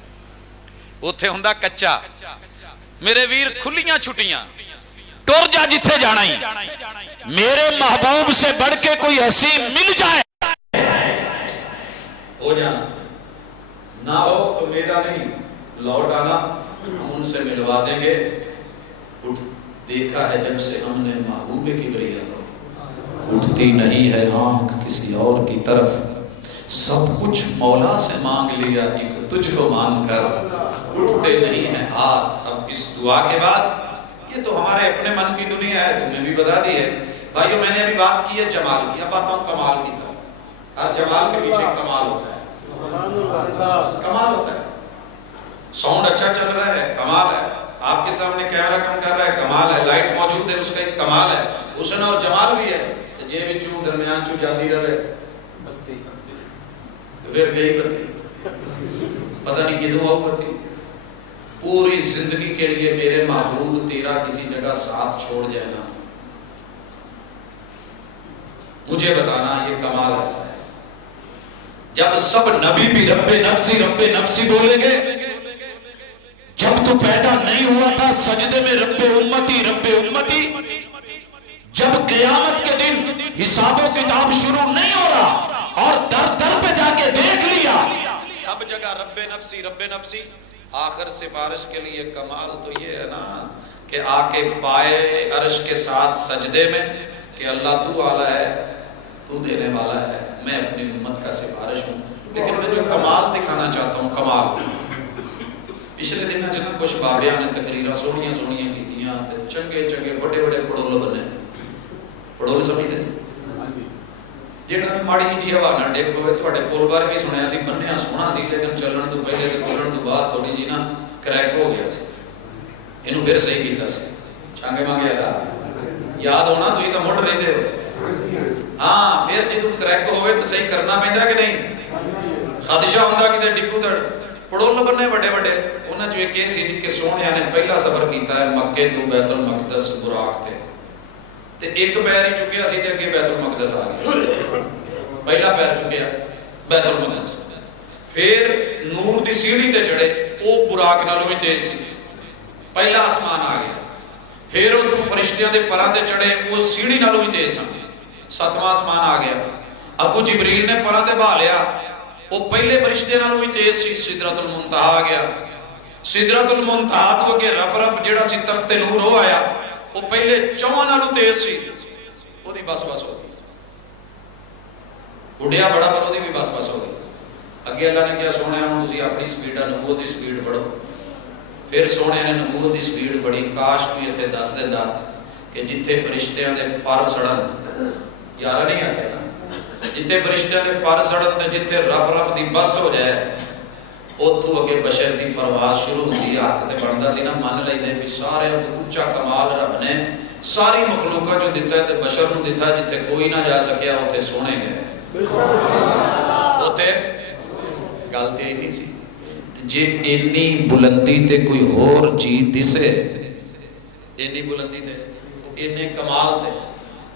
اوتھے ہوندا کچا میرے ویر کھلیاں چھٹیاں ٹر جا جتھے جانا ہی میرے محبوب سے بڑھ کے کوئی حسین مل جائے ہو جانا نہ ہو تو میرا نہیں لوٹ آنا ہم ان سے ملوا دیں گے دیکھا ہے جب سے ہم نے محبوب کبریا کو اٹھتی نہیں ہے آنکھ کسی اور کی طرف سب کچھ مولا سے مانگ لیا ایک تجھ کو مان کر اٹھتے نہیں ہیں ہاتھ اب اس دعا کے بعد یہ تو ہمارے اپنے من کی دنیا ہے تمہیں بھی بتا دی ہے بھائیو میں نے ابھی بات کی ہے جمال کی اب آتا ہوں کمال کی طرف ہر جمال کے پیچھے کمال ہوتا ہے کمال ہوتا ہے ساؤنڈ اچھا چل رہا ہے کمال ہے آپ کے سامنے کیمرہ کم کر رہا ہے کمال ہے لائٹ موجود ہے اس کا ایک کمال ہے حسن اور جمال بھی ہے جیب چوں درمیان چوں جاتی رہے پھر گئی بتی پتہ نہیں کدھوں آؤ بتی پوری زندگی کے لیے میرے محبوب تیرا کسی جگہ ساتھ چھوڑ جائے نا مجھے بتانا یہ کمال ایسا ہے جب سب نبی بھی رب نفسی بولیں گے جب تو پیدا نہیں ہوا تھا سجدے میں رب امتی جب قیامت کے دن حساب و کتاب شروع نہیں ہو رہا اور در در پہ جا کے دیکھ لیا سب جگہ رب نفسی آخر سفارش کے لیے کمال تو یہ ہے نا کہ آ کے پائے عرش کے ساتھ سجدے میں کہ اللہ تو اعلیٰ ہے تو دینے والا ہے میں اپنی امت کا سفارش ہوں لیکن میں جو کمال دکھانا چاہتا ہوں کمال پچھلے دن جنا کچھ بابیاں نے تقریرہ سونیاں کیتیاں چنگے بڑے پڑول بنے پڑول سمجھتے جیڑا بھی ماڑی جی ہوا نہ ڈگ پوے تواڈے پول بارے بھی سنیا سی بنیا سونا سی لیکن چلن تو پہلے تے بولن تو بعد تھوڑی جی نا کریک ہو گیا سی اینو پھر صحیح کیتا سی چھانگے مانگے آ یاد ہونا تو یہ تو مڑ رہندے ہو ہاں پھر جدوں کریک ہوے تو صحیح کرنا پیندا کہ نہیں خدشہ ہوندا کہ ڈگو تے پڑول بننے بڑے انہاں چ ایک سی کہ سونیا نے پہلا سفر کیتا ہے مکے تو بیت المقدس براق تے ایک پیر ہی چکیا سی تے اگے بیت المقدس آ گیا پہلا پیر چکیا بیت المقدس پھر نور دی سیڑھی تے چڑھے او براق نالوں بھی تیز سی پہلا آسمان آ گیا پھر او تو فرشتیاں دے پراں تے چڑھے او سیڑھی نالوں بھی تیز سن ساتواں آسمان آ گیا ابو جبریل نے پراں تے بھا لیا او پہلے فرشتے نالوں بھی تیز سی سدرۃ المنتہا آ گیا سدرۃ المنتہا تو اگے رف جڑا سی تخت نور ہو آیا وہ پہلے چواں نالوں تیز سی وہ دی بس ہو گئی اڈیا بڑا پر وہ دی بھی بس ہو گئی اگے اللہ نے کیا سونے ہوں تسی اپنی سپیڈ نبوت دی سپیڈ بڑھو پھر سونے نے نبوت دی سپیڈ بڑھی کاش کوئی اتنے دس دیندا کہ جتھے فرشتیاں دے پر سڑن 11 نہیں آتے نا جتنے فرشتے نے پر سڑن تے جتنے رف رف دی بس ہو جائے اتو اگے بشر دی پرواز شروع ہوتی ہے حق تے بندا سی نا من لیندے بھی سارے تو اونچا کمال رب نے ساری مخلوقات جو دیتا ہے تے بشر نو دیتا ہے جتنے کوئی نہ جا سکیا اوتھے سونے گئے اوتھے گل تے نہیں سی جے اینی بلندی تے کوئی ہور چیز دسے اینی بلندی تے اینے کمال تے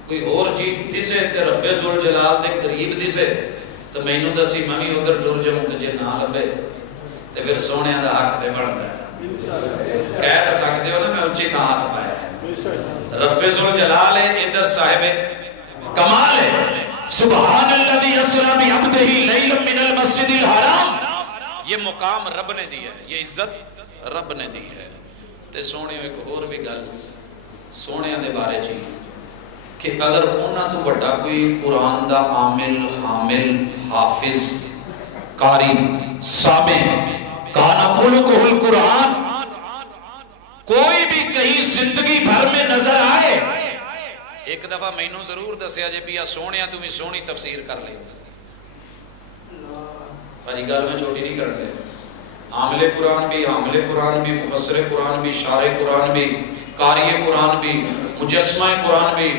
کوئی اور چیز دسے تے رب ذوالجلال دے قریب دسے تو مینوں دسی میں بھی ادھر ٹر جاؤں تے جے نہ لبے تے پھر سونیاں دا حق تے بندا ہے کہہ تے سکدے ہو نا میں اونچی تھاں ہاتھ پایا ہے رب ذوالجلال ہے ادھر صاحب کمال ہے سبحان الذی اسری بعبدہ لیلا من المسجد الحرام یہ مقام رب نے دی ہے یہ عزت رب نے دی ہے تے سونے ایک اور بھی گل سونیاں دے بارے چی کہ اگر انہاں تو بڑا کوئی قرآن دا عامل حامل حافظ قاری سامع کانا خلقہ القرآن کوئی بھی کہیں زندگی بھر میں نظر آئے ایک دفعہ مینوں ضرور دسیا جے پیا سونیا تو بھی سونی تفسیر کر لے بھائی گل میں چھوٹی نہیں کرتے عامل قرآن بھی مفسر قرآن بھی شارع قرآن بھی قاری قرآن بھی مجسمہ قرآن بھی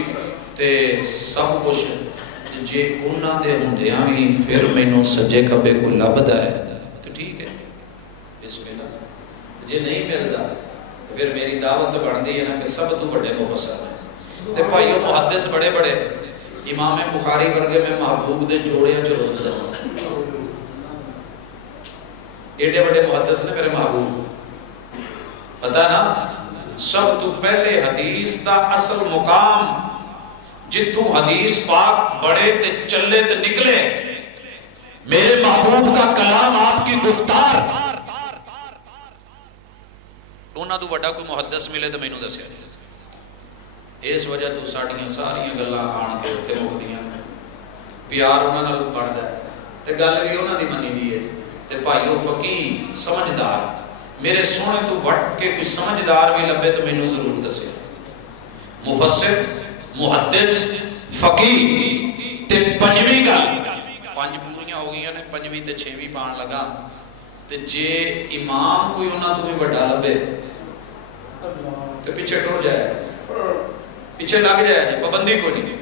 تے سب کچھ جے انہاں دے ہوندیاں بھی پھر مینوں سجے کھبے کو لبدا ہے تو ٹھیک ہے بسم اللہ جے نہیں ملدا پھر میری دعوت بنتی ہے نا کہ سب تو بڑے مفسر ہیں تے بھائیو محدث بڑے بڑے امام بخاری ورگے میں محبوب دے جوڑیاں چ رولدا ایڈے بڑے محدث نے میرے محبوب پتہ نا سب تو پہلے حدیث دا اصل مقام جتوں حدیث پاک بڑے تے چلے تے نکلے میرے محبوب کا کلام آپ کی گفتار انہاں تو بڑا کوئی محدث ملے تو مینوں دسیا اس وجہ تو ساڈیاں ساریاں گلاں آن کے اوتے مکدیاں پیار انہاں نال بڑھدا ہے تے گل بھی انہاں دی منی دی ہے تے بھائیو فقیہ سمجھدار میرے سونے تو وٹ کے کوئی سمجھدار بھی لبے تو مینوں ضرور دسیا مفسر محدث فقیہ تے پنجویں گل پانچ پوریاں ہو گئیاں نے پنجویں تے چھویں پان لگا تے جے امام کوئی انہاں تو بھی بڑا لبے تے پیچھے ٹر جائے پیچھے لگ جائے جی پابندی کوئی نہیں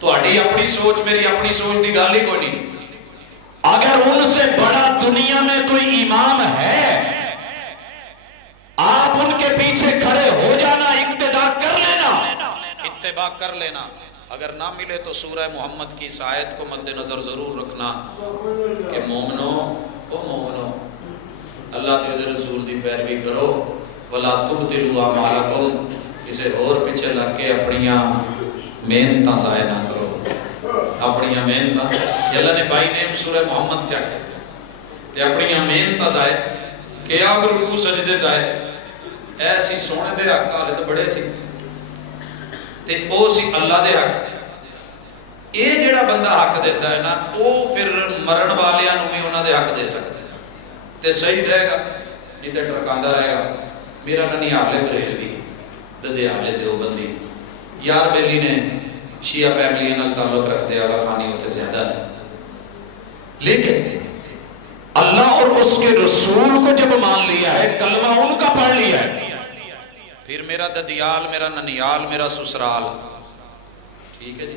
تہاڈی اپنی سوچ میری اپنی سوچ دی گل ہی کوئی نہیں اگر ان سے بڑا دنیا میں کوئی امام ہے آپ ان کے پیچھے کھڑے ہو جانا اقتدا کر لینا اتباع کر لینا اگر نہ ملے تو سورہ محمد کی اس آیت کو مد نظر ضرور رکھنا کہ مومنو اللہ کے رسول دی پیروی کرو ولا تبطلوا اعمالکم کسی اور پیچھے لگ کے اپنیاں محنتاں ضائع نہ کرو اپنیاں محنتاں اللہ نے بائی نیم سورہ محمد چاہے تے اپنیاں محنتاں ضائع کیا رکوع سجدے ضائع ایسی سونے دے حق والے تو بڑے سی تے او سی اللہ دے حق اے جڑا بندہ حق دیتا ہے نا او پھر مرن والیاں نوں بھی انہاں دے حق دے سکتا ہے تے صحیح رہے گا نہیں تے ٹرکاندا رہے گا میرا ننیال بریلوی ددیال دیوبندی یار بیلی نے شیعہ فیملی نال تعلق رکھ دیا آغا خانی ہوتے زیادہ نہیں لیکن اللہ اور اس کے رسول کو جب مان لیا ہے کلمہ ان کا پڑھ لیا ہے پھر میرا ددیال میرا ننیال میرا سسرال ٹھیک ہے جی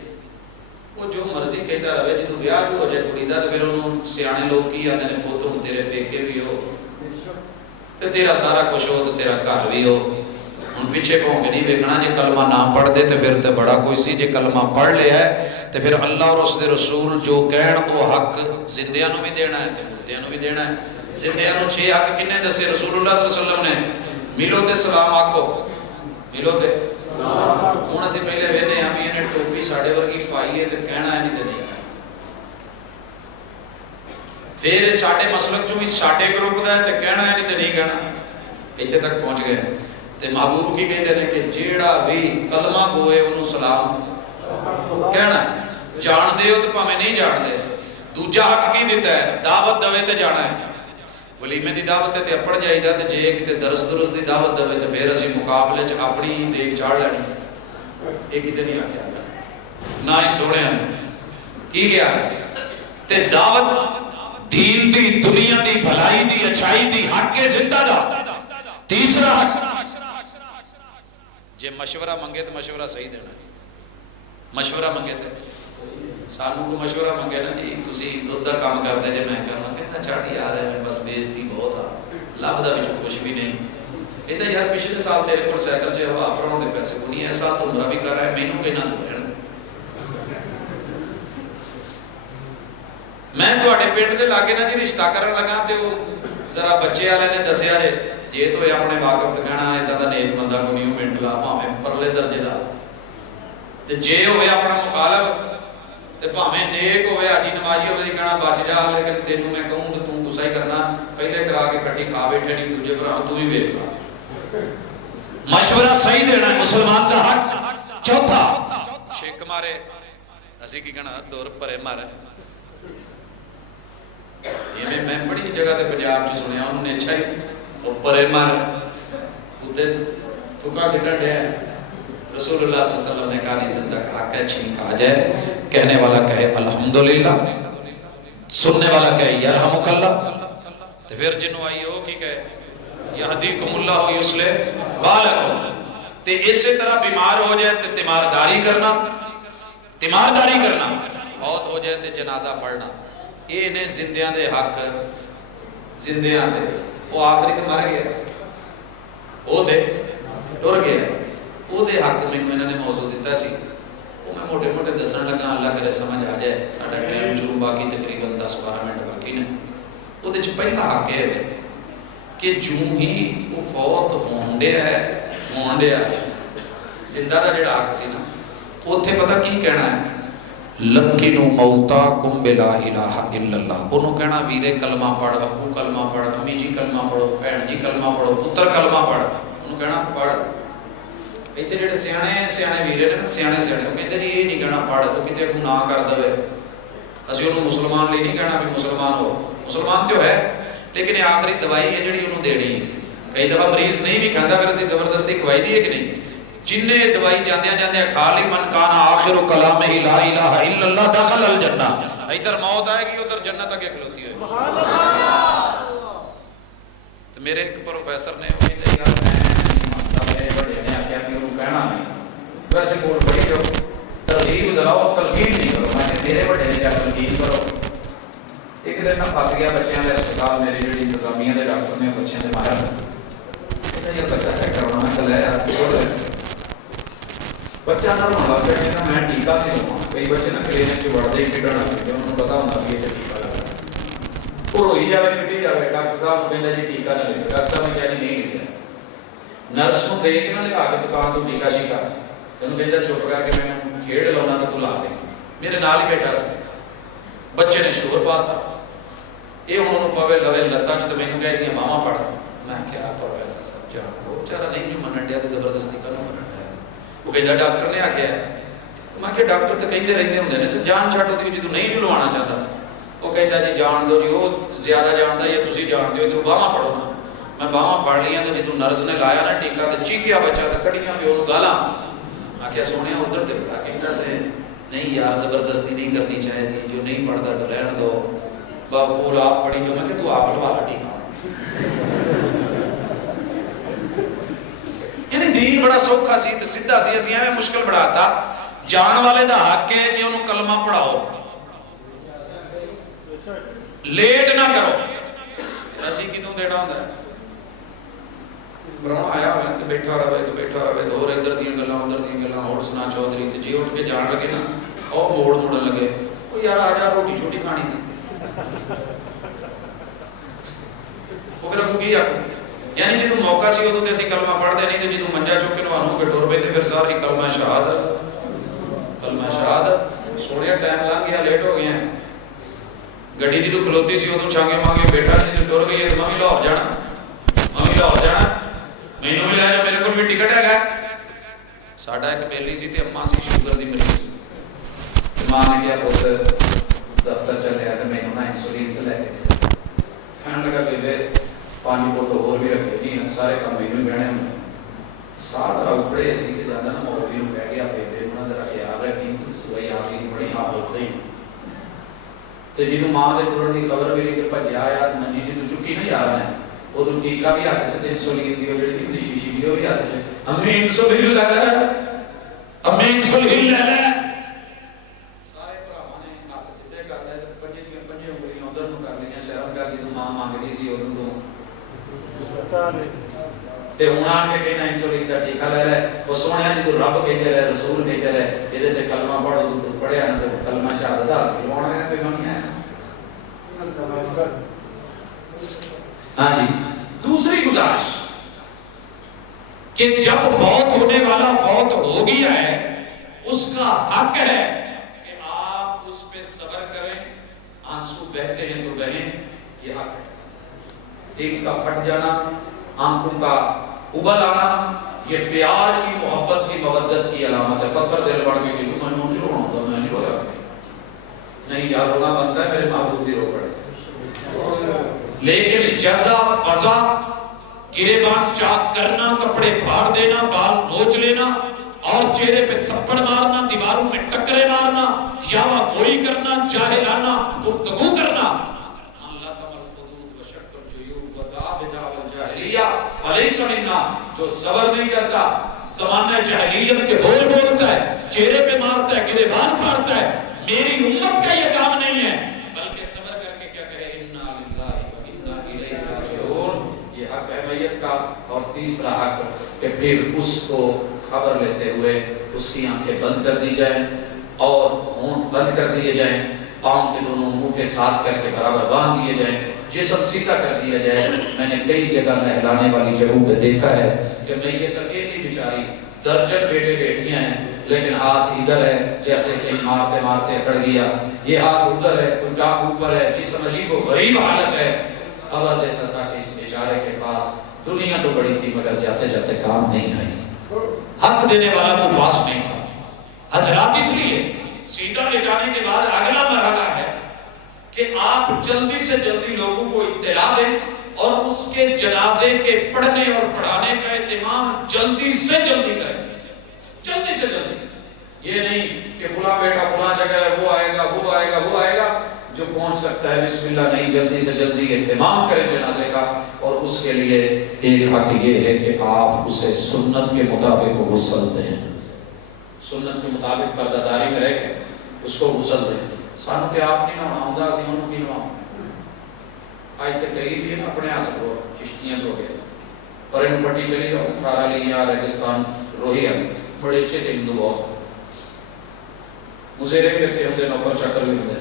وہ جو مرضی کہتا رہے جی تو بیاہ جو ہو جائے کڑی دا تو پھر انہوں سیانے لوگ کی آدھے نے پوتوں تیرے پیکے بھی ہو تے تیرا سارا کچھ ہو تو تیرا گھر بھی ہو ہن پیچھے پہنچ نہیں ویکھنا جے کلمہ نہ پڑھ دے تے پھر تے بڑا کوئی سی جے کلمہ پڑھ لیا ہے تے پھر اللہ اور اس دے رسول جو کہن وہ حق زندیاں نو بھی دینا ہے تے مردیاں نو بھی دینا ہے زندیاں نو 6 حق کنے دسے رسول اللہ صلی اللہ علیہ وسلم نے ملو تے سلام آکھو ملو تے ہن اسی پہلے وینے ہم یہ ٹوپی ساڈے ورگی پائی ہے تے کہنا ہے نہیں تے نہیں پھر ساڈے مسلک چوں بھی ساڈے گروپ دا ہے تے کہنا ہے نہیں تے نہیں کہنا ایتھے تک پہنچ گئے تے محبوب کی کہتے ہیں کہ جیڑا بھی کلمہ گوئے انہوں سلام کہنا ہے جان دے ہو تو پاہمیں نہیں جان دے دوجہ حق کی دیتا ہے دعوت دوے تے جانا ہے ولیمے دی دعوت تے اپڑ جائی دا تے جے کتے درس درست دی دعوت دوے تے پھر اسی مقابلے چ اپنی دیکھ چاڑ لینی ایک ہی تے نہیں آکھیا نہ ہی سونے کی گیا تے دعوت دین دی دنیا دی بھلائی دی اچھائی دی حق کے زندہ دا تیسرا حق جے مشورہ منگے تو مشورہ صحیح دینا مشورہ منگے تے سانوں کو مشورہ منگے نا جی تسی دودھ دا کام کرتے جے میں کرنا کہتا چاڑی آ رہے میں بس بےزتی بہت آ لب دا وچ کچھ بھی نہیں کہتا یار پچھلے سال تیرے کو سائیکل سے ہوا اپراؤں دے پیسے کو نہیں ایسا تو مرا بھی کر رہا ہے مینوں کہنا تو رہن میں تو اٹھے پینڈ دے لاگے نا جی رشتہ کرن لگا تے وہ ذرا بچے والے نے دسیا جے یہ تو اپنے واقف کہنا ہے دا نیک بندہ کو نہیں منٹ لا بھاویں پرلے درجے دا تے جے ہوئے اپنا مخالف تے بھاویں نیک ہوئے آجی نمازی ہوئے کہنا بچ جا لیکن تینوں میں کہوں تو تم غصہ ہی کرنا پہلے کرا کے کھٹی کھا بیٹھے نہیں دوجے پر تو بھی ویکھ گا مشورہ صحیح دینا ہے مسلمان کا حق چوتھا چھک مارے اسی کی کہنا دور پرے مارے یہ میں بڑی جگہ تے پنجاب جو سنیا انہوں نے اچھا ہی اوپرے مار اتنے تھکا سے ڈنڈے ہیں رسول اللہ صلی اللہ علیہ وسلم نے کہا نہیں زندہ کہا کہ چھینک آ جائے کہنے والا کہے الحمدللہ سننے والا کہے یرحمک اللہ تو پھر جنو آئی ہو کی کہے یہدیکم اللہ یصلح بالکم تے اسی طرح بیمار ہو جائے تے تیمارداری کرنا فوت ہو جائے تے جنازہ پڑھنا یہ نے زندیاں دے حق زندیاں دے وہ آخری تے مر گیا وہ تے ٹر گیا وہ دے حق میں انہوں نے موضوع دیتا سی وہ میں موٹے موٹے دسن لگا اللہ کرے سمجھ آ جائے ساڑھا ٹائم جو باقی تقریباً 10-12 منٹ باقی نے وہ دے پہلا حق ہے کہ جو ہی وہ فوت ہونڈے ہے زندہ دا جڑا حق سی نا اتھے پتہ کی کہنا ہے لکنو موتاکم بلا الہ الا اللہ انہوں کہنا ویرے کلمہ پڑھ ابو کلمہ پڑھ امی جی کلمہ پڑھو بہن جی کلمہ پڑھو پتر کلمہ پڑھ انہوں کہنا پڑھ ایتھے جڑے سیانے ویرے نے نا سیانے وہ کہتے ہیں یہ نہیں کہنا پڑھ وہ کتے گناہ کر دے اسی انہوں مسلمان لے نہیں کہنا بھی مسلمان ہو مسلمان تو ہے لیکن یہ آخری دوائی ہے جڑی انہوں دینی ہے کئی دفعہ مریض نہیں بھی کھاندا پھر اسی زبردستی کھوائی دی ہے کہ نہیں جنہیں دوائی جاندیاں کھالی من کانا آخر کلامہ لا الہ الا اللہ دخل الجنہ ادھر موت آئے گی ادھر جنت آگے کھلوتی ہے تو میرے ایک پروفیسر نے وہ کہتے یار میں نہیں مانتا میرے بڑے نے آکھیا کہ انہوں کہنا نہیں ویسے بول بڑی جو ترغیب دلاؤ تلقین نہیں کرو میں کہ میرے بڑے نے کیا تلقین کرو ایک دن میں پھنس گیا بچیاں دے اسپتال میری جڑی انتظامیہ دے ڈاکٹر نے بچیاں دے مارا کہتا یہ بچہ چیک کروانا چلا یار بچہ نہ رونا لگ گیا میں ٹیکا نہیں لوں کئی بچے نا کلینک چ وڑتے ہی کھیڈن لگ پے انہوں پتا ہوتا بھی یہ ٹیکا لگا وہ روئی جائے کٹی جائے ڈاکٹر صاحب کہندا جی ٹیکا نہ لے ڈاکٹر صاحب نے کہا نہیں لیا نرس کو دے کے نہ لے آ کے دکان تو ٹیکا شیکا انہوں کہندا چپ کر کے میں کھیڈ لاؤنا تو لا دے میرے نال ہی بیٹھا سی بچے نے شور پاتا یہ انہوں نے پوے لوے لتاں چ تو مینوں کہہ دیا ماما پڑھ میں کیا پروفیسر صاحب جان دو بیچارہ نہیں جو منن ڈیا تے زبردستی کرنا منن وہ کہتا ڈاکٹر نے آکھیا میں کہ ڈاکٹر تو کہندے رہندے ہوندے نے تے جان چھڈ دی جی تو نہیں جلوانا چاہتا وہ کہتا جی جان دو جی وہ زیادہ جاندا یا تسی جان دیو تو باواں پڑھو نا میں باواں پڑھ لیاں تے جدوں نرس نے لایا نا ٹیکا تے چیخیا بچہ تے کڑیاں پیو نوں گالاں آکھیا سونیا ادھر تے بتا کہندا سے نہیں یار زبردستی نہیں کرنی چاہیے جو نہیں پڑھتا تو رہن دو بول آپ پڑھی جو میں کہ تو آپ لوا ٹیکا یعنی دین بڑا سوکھا سی تے سیدھا سی اسی ایویں مشکل بڑھاتا جان والے دا حق ہے کہ انہوں کلمہ پڑھاؤ لیٹ نہ کرو اسی کتوں دینا ہوندا ہے پرانا آیا ہوئے تو بیٹھا رہے تو اور ادھر دیاں گلاں اور سنا چودھری تے جی اٹھ کے جان لگے نا اور موڑن لگے وہ یار آ جا روٹی چھوٹی کھانی سی وہ پھر ابو کی آکھو یعنی جدو موقع سی ادو تے اسی کلمہ پڑھتے نہیں تے جدو منجا چوک کے نوانوں کے ٹور پہ پھر ساری کلمہ شہادت سوڑیا ٹائم لنگ گیا لیٹ ہو گیا گڈی جدو کھلوتی سی ادو چھانگے مانگے بیٹھا جدو ٹور گئی ہے تو میں بھی لاہور جانا مینوں بھی لے جاؤ میرے کو بھی ٹکٹ ہے ساڈا ایک بیلی سی تے اماں سی شوگر دی مریض ماں نے کیا پوت دفتر چلیا تے مینوں نا انسولین تے لے کے کہن لگا بیبے پانی کو تو اور بھی رکھے نہیں سارے کام مینوں بہنے ہوں ساتھ اکھڑے سی تے جاندا نا مولوی نوں کہہ گیا بیبے انہاں دا خیال رکھی سورہ یاسین پڑھی آپ لوگ نہیں تے جدوں ماں دے ٹرن دی خبر ملی تے بھجیا آیا منجی جی تو چکی نہیں آ رہا ہے وہ تو ٹیکا بھی ہاتھ چ 300 دی جڑی شیشی بھی وہ بھی ہاتھ چ امی 100 لے لے امی 100 لے لے سارے بھراواں نے ہاتھ سیدھے کر لے تے پنجے انگلیاں ادھر نوں کر لਈਆਂ شرم کر جدوں ماں مانگدی سی اودوں تو تے ہن آ کے کہنا 100 دا ٹیکا لے لے او سونیا جدوں رب کہندے رہے رسول کہندے رہے ایدے تے کلمہ پڑھو تو پڑھیا نہ تے کلمہ شہادت لوانا ہے تے نہیں ہے ہاں جی دوسری گزارش کہ جب فوت ہونے والا فوت ہو گیا ہے اس کا حق ہے کہ آپ اس پہ صبر کریں آنسو بہتے ہیں تو بہیں یہ حق ہے دل کا پھٹ جانا آنکھوں کا ابل آنا یہ پیار کی محبت کی مودت کی علامت ہے پتھر دل بڑھ کے کہ میں نہیں رونا ہوتا میں نہیں رویا نہیں یار رونا بنتا ہے میرے محبوب بھی رو پڑے لیکن جزا فضا گریبان چاک کرنا کپڑے پھاڑ دینا بال نوچ لینا اور چہرے پہ تھپڑ مارنا دیواروں میں ٹکرے مارنا یاوا گوئی کرنا جاہلانہ گفتگو کرنا فلیس منا جو صبر نہیں کرتا زمانہ جاہلیت کے بول بولتا ہے چہرے پہ مارتا ہے گریبان پھاڑتا ہے میری امت کا یہ کام نہیں ہے بلکہ صبر کر کے کیا کہے انا للہ و انا الیہ راجعون یہ حق ہے میت کا اور تیسرا حق کہ پھر اس کو خبر لیتے ہوئے اس کی آنکھیں بند کر دی جائیں اور ہونٹ بند کر دیے جائیں پاؤں کے دونوں منہ کے ساتھ کر کے برابر باندھ دیے جائیں جسم سیدھا کر دیا جائے میں نے کئی جگہ نہلانے والی جگہوں پہ دیکھا ہے کہ میت اکیلی بیچاری درجن بیٹے بیٹیاں ہیں لیکن ہاتھ ادھر ہے جیسے کہ مارتے مارتے اکڑ گیا یہ ہاتھ ادھر ہے کوئی ٹانگ اوپر ہے جسم عجیب و غریب حالت ہے خبر دیتا تھا کہ اس بیچارے کے پاس دنیا تو بڑی تھی مگر جاتے جاتے کام نہیں آئی حق دینے والا کوئی پاس نہیں تھا حضرات اس لیے سیدھا لٹانے کے بعد اگلا مرحلہ ہے کہ آپ جلدی سے جلدی لوگوں کو اطلاع دیں اور اس کے جنازے کے پڑھنے اور پڑھانے کا اہتمام جلدی سے جلدی کریں جلدی سے جلدی یہ نہیں کہ فلاں بیٹا فلاں جگہ ہے وہ آئے گا وہ آئے گا وہ آئے گا جو پہنچ سکتا ہے بسم اللہ نہیں جلدی سے جلدی اہتمام کریں جنازے کا اور اس کے لیے ایک حق یہ ہے کہ آپ اسے سنت کے مطابق غسل دیں سنت کے مطابق پردہ میں رہ کے اس کو غسل دیں سانو کہ آپ نہیں نہ ہونا اسی انہوں کی نہ آج تک قریب ہی اپنے آسکو چشتیاں دو گئے اور انہوں پٹی چلی گا کھارا لیا ریگستان روہی ہے بڑے اچھے تھے ہندو بہت مزیرے بھی رکھتے ہوتے نوکر چاکر بھی ہوتے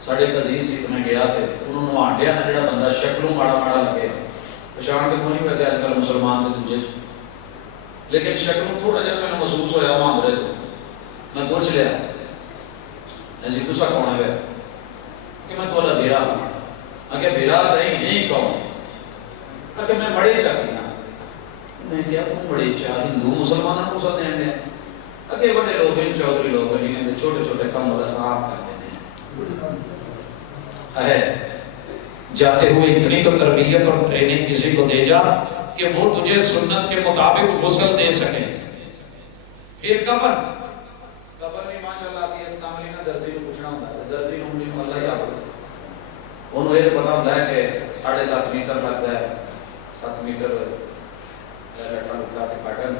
ساڑھے تزیز سی تمہیں گیا تھے انہوں نے آنڈیا نہ جڑا بندہ شکلوں ماڑا ماڑا لگے پشان کے کونی ویسے آج کل مسلمان کے تجھے لیکن شکلوں تھوڑا جب میں نے محسوس ہویا وہاں بڑے تو میں پوچھ لیا ایسی کسا کون ہے کہ میں تولا بیرا ہوں اگر بیرا دہیں نہیں کون اگر میں بڑے چاہتی نا میں کیا تم بڑے چاہ ہندو مسلمانوں کو ساتھ دیں گے اگر بڑے لوگ ہیں چودری لوگ ہیں چھوٹے چھوٹے کم والا صاحب کرتے ہیں ہے جاتے ہوئے اتنی تو تربیت اور ٹریننگ کسی کو دے جا کہ وہ تجھے سنت کے مطابق غسل دے سکے پھر کفن کفن میں ماشاءاللہ سی اسلام علی نے درزی کو پوچھنا ہوتا ہے درزی نے مجھے اللہ یاد ہوتا انہوں یہ پتا ہوتا ہے کہ 7.5 میٹر لگتا ہے 7 میٹر لٹا لٹا کے پیٹرن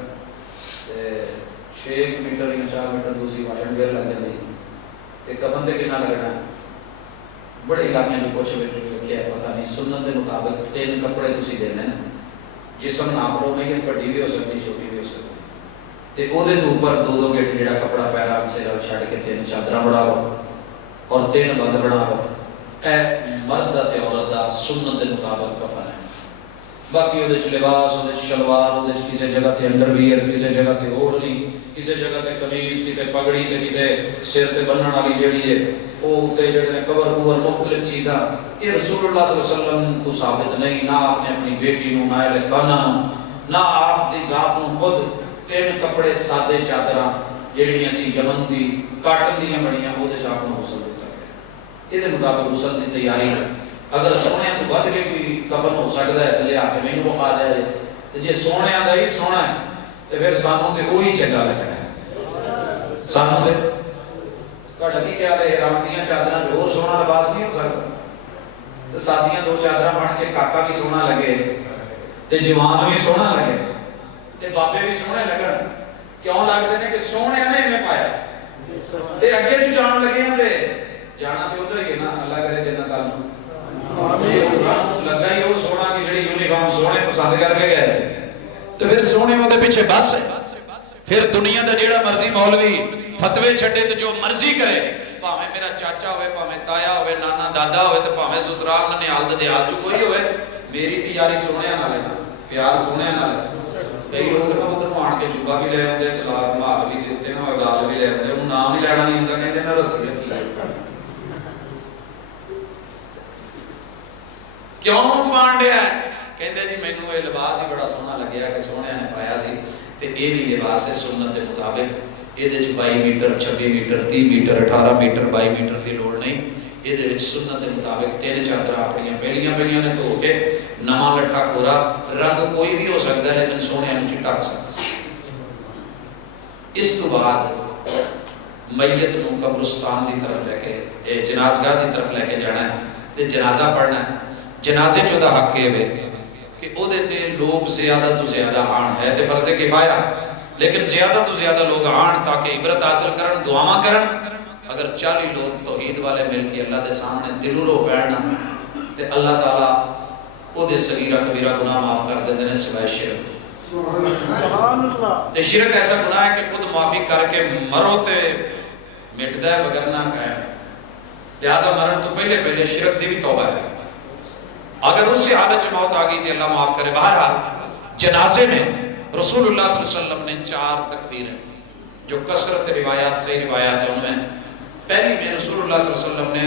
6 میٹر یا 4 میٹر دوسری پیٹرن ویر لگ جاتی ہے کفن دے کتنا لگنا ہے بڑے علاقے جو کچھ بیٹھے لکھے ہے پتہ نہیں سنت کے مطابق 3 کپڑے تسی دینے ہیں جسم ناپ لو میں یہ بڑی بھی ہو سکتی چھوٹی بھی ہو سکتی تے او دے اوپر 2 گیٹ جڑا کپڑا پیرا سے چھڑ کے 3 چادراں بڑھاو اور 3 بند بڑھاو اے مرد تے عورت دا سنت دے مطابق کفن ہے باقی او دے لباس او دے شلوار او دے کسی جگہ تے انڈر ویئر کسی جگہ تے اوڑھنی کسی جگہ تے قمیض کتے پگڑی تے کتے سر تے بنن والی جڑی ہے او تے جڑے کور کوور مختلف چیزاں یہ رسول اللہ صلی اللہ علیہ وسلم تو ثابت نہیں نہ آپ نے اپنی بیٹی نو نہ اہل خانہ نہ آپ دی ذات نو خود 3 کپڑے سادے چادراں جڑیاں سی یمن دی کاٹن دیاں بڑیاں او دے چاپ نو غسل دتا ہے یہ مطابق غسل دی تیاری ہے اگر سونے تو ود کے کوئی کفن ہو سکتا ہے تے لے آ کے مینوں بخا دے تے جے سونے دا ہی سونا ہے تے پھر سانوں تے وہی چنگا لگنا ہے سانوں تے ਤੁਹਾਡਾ ਕੀ ਖਿਆਲ ਹੈ ਰੱਬ ਦੀਆਂ ਚਾਦਰਾਂ 'ਚ ਹੋਰ ਸੋਹਣਾ ਲਿਬਾਸ ਨਹੀਂ ਹੋ ਸਕਦਾ? ਤੇ ਸਾਦੀਆਂ ਦੋ ਚਾਦਰਾਂ ਬਣ ਕੇ ਕਾਕਾ ਵੀ ਸੋਹਣਾ ਲੱਗੇ ਤੇ ਜਵਾਨ ਵੀ ਸੋਹਣਾ ਲੱਗੇ ਤੇ ਬਾਬੇ ਵੀ ਸੋਹਣੇ ਲੱਗਣ। ਕਿਉਂ ਲੱਗਦੇ ਨੇ? ਕਿ ਸੋਹਣਿਆਂ ਨੇ ਐਵੇਂ ਪਾਇਆ ਸੀ। ਤੇ ਅੱਗੇ ਜੀ ਜਾਣ ਲੱਗੇ ਆ ਤੇ ਜਾਣਾ ਤੇ ਉਧਰ ਹੀ ਹੈ ਨਾ, ਅੱਲਾ ਕਰੇ ਜੰਨਤ ਵੱਲ ਨੂੰ। ਲੱਗਾ ਹੀ ਉਹ ਸੋਹਣਾ ਕਿ ਜਿਹੜੀ ਯੂਨੀਫਾਰਮ ਸੋਹਣੇ ਪਸੰਦ ਕਰਕੇ ਗਏ ਸੀ ਤੇ ਫਿਰ ਸੋਹਣੇ ਉਹਦੇ ਪਿੱਛੇ ਬਸ ਹੈ। ਫਿਰ ਦੁਨੀਆ ਦਾ ਜਿਹੜਾ ਮਰਜ਼ੀ ਮੌਲਵੀ ਫਤਵੇ ਛੱਡੇ ਤੇ ਜੋ ਮਰਜ਼ੀ ਕਰੇ, ਭਾਵੇਂ ਮੇਰਾ ਚਾਚਾ ਹੋਵੇ, ਭਾਵੇਂ ਤਾਇਆ ਹੋਵੇ, ਨਾਨਾ ਦਾਦਾ ਹੋਵੇ, ਤੇ ਭਾਵੇਂ ਸਸੁਰਾਲ ਨਨਿਆਲ ਦਦਿਆਲ ਚ ਕੋਈ ਹੋਵੇ, ਮੇਰੀ ਤੇ ਯਾਰੀ ਸੋਹਣਿਆਂ ਨਾਲ ਹੈ ਨਾ, ਪਿਆਰ ਸੋਹਣਿਆਂ ਨਾਲ ਹੈ। ਕਈ ਲੋਕ ਨਾ ਉਧਰੋਂ ਆਣ ਕੇ ਜੁੱਬਾ ਵੀ ਲੈ ਆਉਂਦੇ, ਤਲਾਕ ਮਾਲ ਵੀ ਦੇ ਉੱਤੇ ਨਾ ਗਾਲ ਵੀ ਲੈ ਆਉਂਦੇ, ਉਹਨੂੰ ਨਾਮ ਹੀ ਲੈਣਾ ਨਹੀਂ ਹੁੰਦਾ, ਕਹਿੰਦੇ ਨਾ ਰੱਸੀ ਰੱਖੀ ਹੈ। ਕਿਉਂ ਪਾਂਡਿਆ? ਕਹਿੰਦੇ ਜੀ ਮੈਨੂੰ ਇਹ ਲਿਬਾਸ ਹੀ ਬੜਾ ਸੋਹਣਾ ਲੱਗਿਆ ਕਿ ਸੋਹਣਿਆਂ ਨੇ ਪਾਇਆ ਸੀ, ਤੇ ਇਹ ਵੀ ਲਿਬਾਸ ਹੈ ਸੁਨਨਤ ਦੇ ਮੁਤਾਬਿਕ। ਇਹਦੇ ਚ 22 metre 26 metre 30 metre 18 metre 22 metre ਦੀ ਲੋੜ ਨਹੀਂ। ਇਹਦੇ ਵਿੱਚ ਸੁਨਨਤ ਦੇ ਮੁਤਾਬਿਕ 3 ਚਾਦਰਾਂ ਆਪਣੀਆਂ ਪਹਿਲੀਆਂ ਪਈਆਂ ਨੇ ਧੋ ਕੇ, ਨਵਾਂ ਲੱਠਾ ਕੋਰਾ, ਰੰਗ ਕੋਈ ਵੀ ਹੋ ਸਕਦਾ ਹੈ ਲੇਕਿਨ ਸੋਹਣਿਆਂ ਨੂੰ ਚਿੱਟਾ ਪਸੰਦ ਸੀ। ਇਸ ਤੋਂ ਬਾਅਦ ਮਈਤ ਨੂੰ ਕਬਰਸਤਾਨ ਦੀ ਤਰਫ ਲੈ ਕੇ, ਇਹ ਜਨਾਜ਼ਗਾਹ ਦੀ ਤਰਫ ਲੈ ਕੇ ਜਾਣਾ ਤੇ ਜਨਾਜ਼ਾ ਪੜ੍ਹਨਾ। ਜਨਾਜ਼ੇ ਚ ਉਹਦਾ ਹੱਕ ਇਹ ਵੇ کہ ਉਹਦੇ ਤੇ ਲੋگ زیادہ تو زیادہ آن ہے تے فرض کفایہ، لیکن زیادہ تو زیادہ لوگ آن تاکہ عبرت حاصل کرن، دعاواں کرن۔ اگر 40 لوگ توحید والے مل کے اللہ دے سامنے دل رو بیٹھنا تے اللہ تعالیٰ او دے صغیرہ کبیرہ گناہ معاف کر دیندے نے سوائے شرک۔ سبحان اللہ۔ تے شرک ایسا گناہ ہے کہ خود معافی کر کے مرو تے مٹدا ہے وگرنہ قائم۔ لہذا مرن تو پہلے شرک دی بھی توبہ ہے۔ اگر اس سے حالت موت آ گئی تو اللہ معاف کرے۔ بہرحال جنازے میں رسول اللہ صلی اللہ علیہ وسلم نے 4 تکبیر ہیں جو کثرت روایات صحیح روایات ہیں، ان میں پہلی میں رسول اللہ صلی اللہ علیہ وسلم نے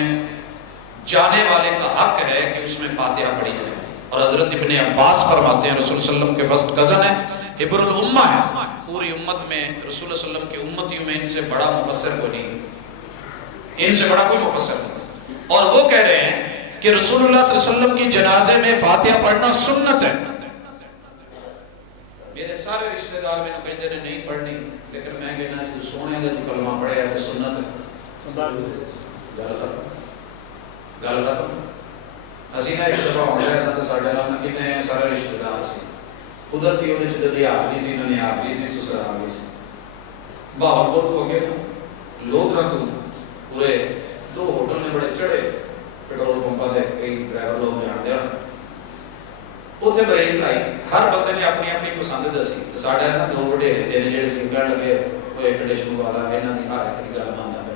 جانے والے کا حق ہے کہ اس میں فاتحہ پڑھی جائے، اور حضرت ابن عباس فرماتے ہیں رسول اللہ علیہ وسلم کے فرسٹ کزن ہیں، حبر الامہ ہے، پوری امت میں رسول اللہ علیہ وسلم کی امتیوں میں ان سے بڑا مفسر کوئی نہیں، ان سے بڑا کوئی مفسر نہیں۔ اور وہ کہہ رہے ہیں کہ رسول اللہ صلی اللہ علیہ وسلم کی جنازے میں فاتحہ پڑھنا سنت ہے۔ میرے سارے رشتہ دار میں کہتے ہیں نہیں پڑھنی، لیکن میں کہنا جو سونے دے تو کلمہ پڑھے ہے تو سنت ہے۔ گل ختم۔ اسی نے ایک دفعہ ہو گیا تو ساڈے نال کتنے سارے رشتہ دار سی، قدرتی ਉਹਦੇ ਚ ددیال بھی سی، ننیال بھی سی، سسرال بھی سی۔ بہاولپور کو گئے لوگ رکھوں پورے 2 ہوٹل میں بڑے چڑھے، پیٹرول پمپا دے کئی ڈرائیور لوگ جانتے ہیں، اتنے بریک لائی، ہر بندے نے اپنی اپنی پسند دسی۔ تو ساڈے نا 2 وڈیرے تے نے جڑے سنگن لگے وہ ایک ڈش منگوا انہاں دی ہر ایک گل ماندا ہے۔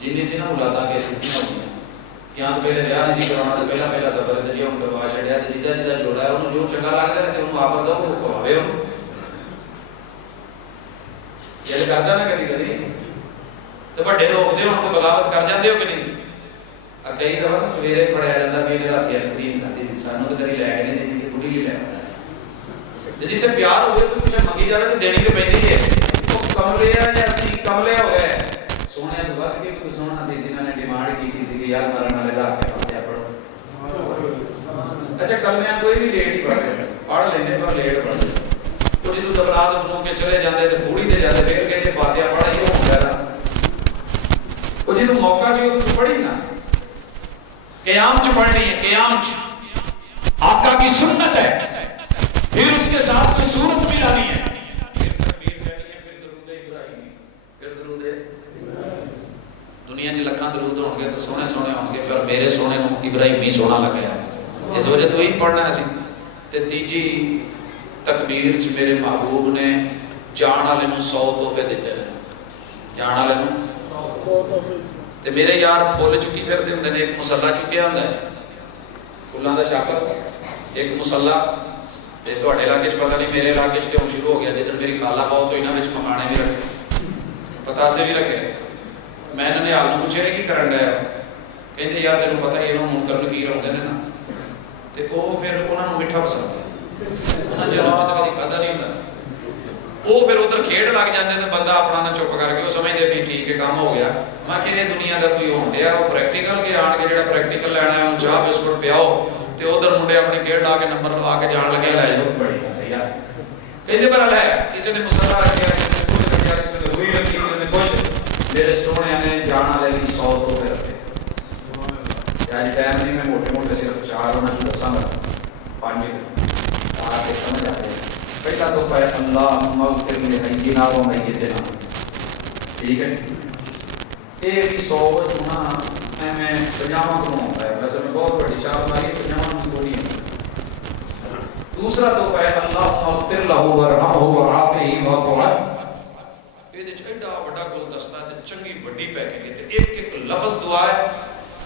جنی سی نا اولاداں کے سیدھیاں ہوندیاں، یہاں تو پہلے بیاہ نہیں سی کرانا، تو پہلا سفر تے جی ہن کروا چھڈیا، تے جدا جوڑا ہے انہوں جو چنگا لگدا ہے تے انہوں آفر دو وہ کھواوے انہوں۔ یہ کردا نا کدی کدی تو بڑے لوگ دے ہن تو بغاوت کر جاندے ہو کہ نہیں؟ کئی دفعہ نا سویرے پڑھایا جاتا بھی انہیں رات آئس کریم کھاتی سی، سانوں تو کدی لے کے نہیں دیتی، بڈھی بھی لے آتا۔ جتنے پیار ہوئے تو کچھ منگی جائے تو دینی تو پہنی ہے۔ وہ کملے یا اسی کملے ہو گئے سونے تو بعد کے کوئی سونا سی جنہوں نے ڈیمانڈ کی تھی کہ یار مرن والے دا کے فاتحہ پڑھو۔ اچھا کلمیاں کوئی بھی لیٹ ہی پڑھتے، پڑھ لیندے پر لیٹ پڑھتے۔ تو جدو دبرات بنو کے چلے جاندے تو بوڑھی تے جاندے پھر کہتے فاتحہ پڑھا یہ ہو گیا۔ وہ جدو موقع سی وہ تو پڑھی نا، قیام چ پڑھنی ہے، قیام چ آقا کی سنت ہے، پھر اس کے ساتھ کوئی سورت بھی لانی ہے، پھر تکبیر کہنی ہے، پھر درود ابراہیمی، پھر درود دنیا چ لکھاں درود ہون گے تو سونے سونے ہون گے، پر میرے سونے نو ابراہیمی سونا لگا ہے، اس وجہ تو ہی پڑھنا ہے سی۔ تے تیجی تکبیر چ میرے محبوب نے جان والے نو 100 تحفے دیتے ہیں، جان والے نو تے میرے یار پھول چکی پھر دے ہوندے نے، ایک مصلا چکیا ہوندا ہے پھلاں دا شاکر، ایک مصلا یہ تہاڈے علاقے چ پتہ نہیں، میرے علاقے چ تے شروع ہو گیا جدن میری خالہ فوت ہوئی نا وچ مکھانے بھی رکھے، پتاسے بھی رکھے۔ میں انہوں نے حال نو پوچھیا کی کرن ڈیا، کہندے یار تینوں پتہ ہی انہوں منکر نکیر ہوندے نے نا، تے او پھر انہاں نو میٹھا پسند ہے، انہاں جنم چ کدی کھادا نہیں ہوندا، وہ پھر ادھر کھیڈ لگ جاندے تے بندہ اپنا نہ چپ کر کے وہ سمجھدے بھی ٹھیک ہے کام ہو گیا۔ میں کہ یہ دنیا دا کوئی ہون ڈیا، وہ پریکٹیکل کے آن کے جڑا پریکٹیکل لینا ہے انہوں چاہ بسکٹ پیاؤ تے ادھر منڈے اپنی کھیڈ لا کے نمبر لوا کے جان لگے لے جاؤ، بڑی گل ہے یار۔ کہندے پر لے کسی نے مصلا رکھیا، کسی نے کچھ رکھیا، کسی نے روئی رکھی، کسی نے کچھ میرے سونے نے جانا لے 100 تحفے رکھے یعنی ٹائم نہیں میں موٹے موٹے صرف 4 ہونا جو دساں گا 5 آ کے سمجھ آتے ہیں پہلا تحفہ ہے اللہ مغفر لحینا و میتنا ٹھیک ہے یہ بھی 100 ہونا میں 50 کو ہوتا ہے ویسے میں بہت بڑی 4 ماری 50 کو نہیں ہے دوسرا تحفہ ہے اللہ مغفر لہ ورحمہ وعافہ واعف عنہ یہ ایڈا بڑا گلدستہ تے چنگی وڈی پیکنگ تے ایک ایک لفظ دعا ہے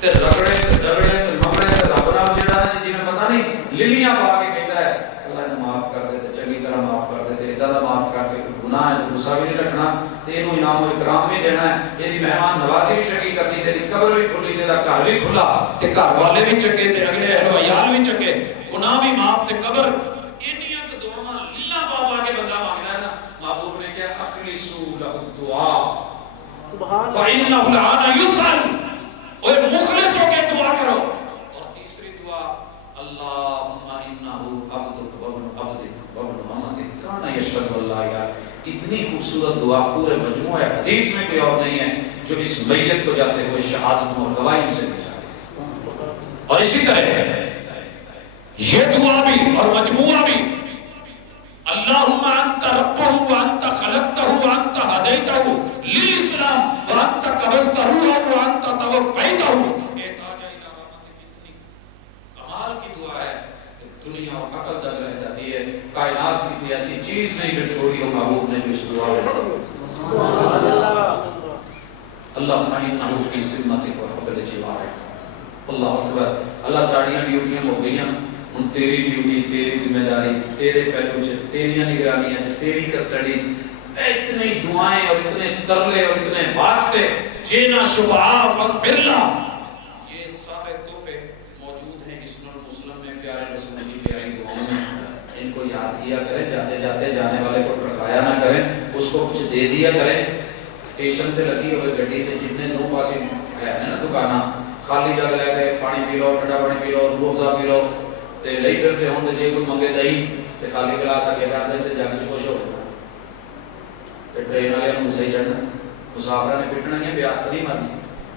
تے رگڑے تے دگڑے تے مغرے تے رب نال جڑا ہے جی میں پتہ نہیں للیاں پا کے کہتا ہے اللہ نے معاف کر دے تے چنگی طرح معاف کر دے تے ادا دا معاف کر کے گناہ ہے تو غصہ بھی نہیں رکھنا تے اینو انعام و اکرام بھی دینا ہے یہ دی مہمان نوازی بھی چنگی کرنی تے قبر بھی کھلی تے دا گھر بھی کھلا تے گھر والے بھی چنگے تے اگلے اہل و عیال بھی چنگے گناہ بھی معاف تے قبر انیاں تے دعاواں للا بابا کے بندہ مانگدا ہے نا محبوب نے کہا اخلصوا له الدعاء سبحان فانه الان يسأل اور مخلص ہو کے دعا کرو اور تیسری دعا اللهم انه عبدك وابن عبدك وابن امتك كان يشهد ان لا اله اتنی خوبصورت دعا پورے مجموعہ حدیث میں کوئی اور نہیں ہے جو اس میت کو جاتے ہوئے شہادت اور گواہی سے بچائے اور اسی طرح یہ دعا بھی اور مجموعہ بھی اللهم انت ربه وانت خلقته وانت هديته للاسلام وانت قبضت روحه وانت توفيته یہ تاج الى رحمت اتنی کمال کی دعا ہے کہ دنیا اور عقل تک رہ جاتی ہے کائنات کی کوئی ایسی چیز نہیں جو چھوڑی ہو محبوب نے جو اس دعا میں سبحان اللہ اللهم انه في سمتك وقبل جوارك اللہ اکبر اللہ ساڑیاں ڈیوٹیاں ہو گئی ہیں ان تیری ڈیوٹی تیری ذمہ داری تیرے پہلو سے تیری نگرانیاں سے تیری کسٹڈی اتنی دعائیں اور اتنے ترلے اور اتنے واسطے جینا شفاعہ فغفر لا یہ سارے تحفے موجود ہیں اسم المسلم میں پیارے رسول کی پیاری دعاؤں میں ان کو یاد کیا کریں جاتے جاتے جانے والے کو ٹرکایا نہ کریں اس کو کچھ دے دیا کریں اسٹیشن تے لگی ہوئے گڈی تے جتنے دو پاسے ہے نا دکاناں خالی جگہ لے کے پانی پی لو ٹھنڈا پانی پی لو روح افزا پی لو تے لئی پھرتے ہوں تے جے کوئی منگے دہی تے خالی گلاس اگے کر دے تے جگ چ خوش ہو تے ٹرین والے نوں صحیح چڑھنا مسافراں نے پٹنا ہے بیاس نہیں مرنی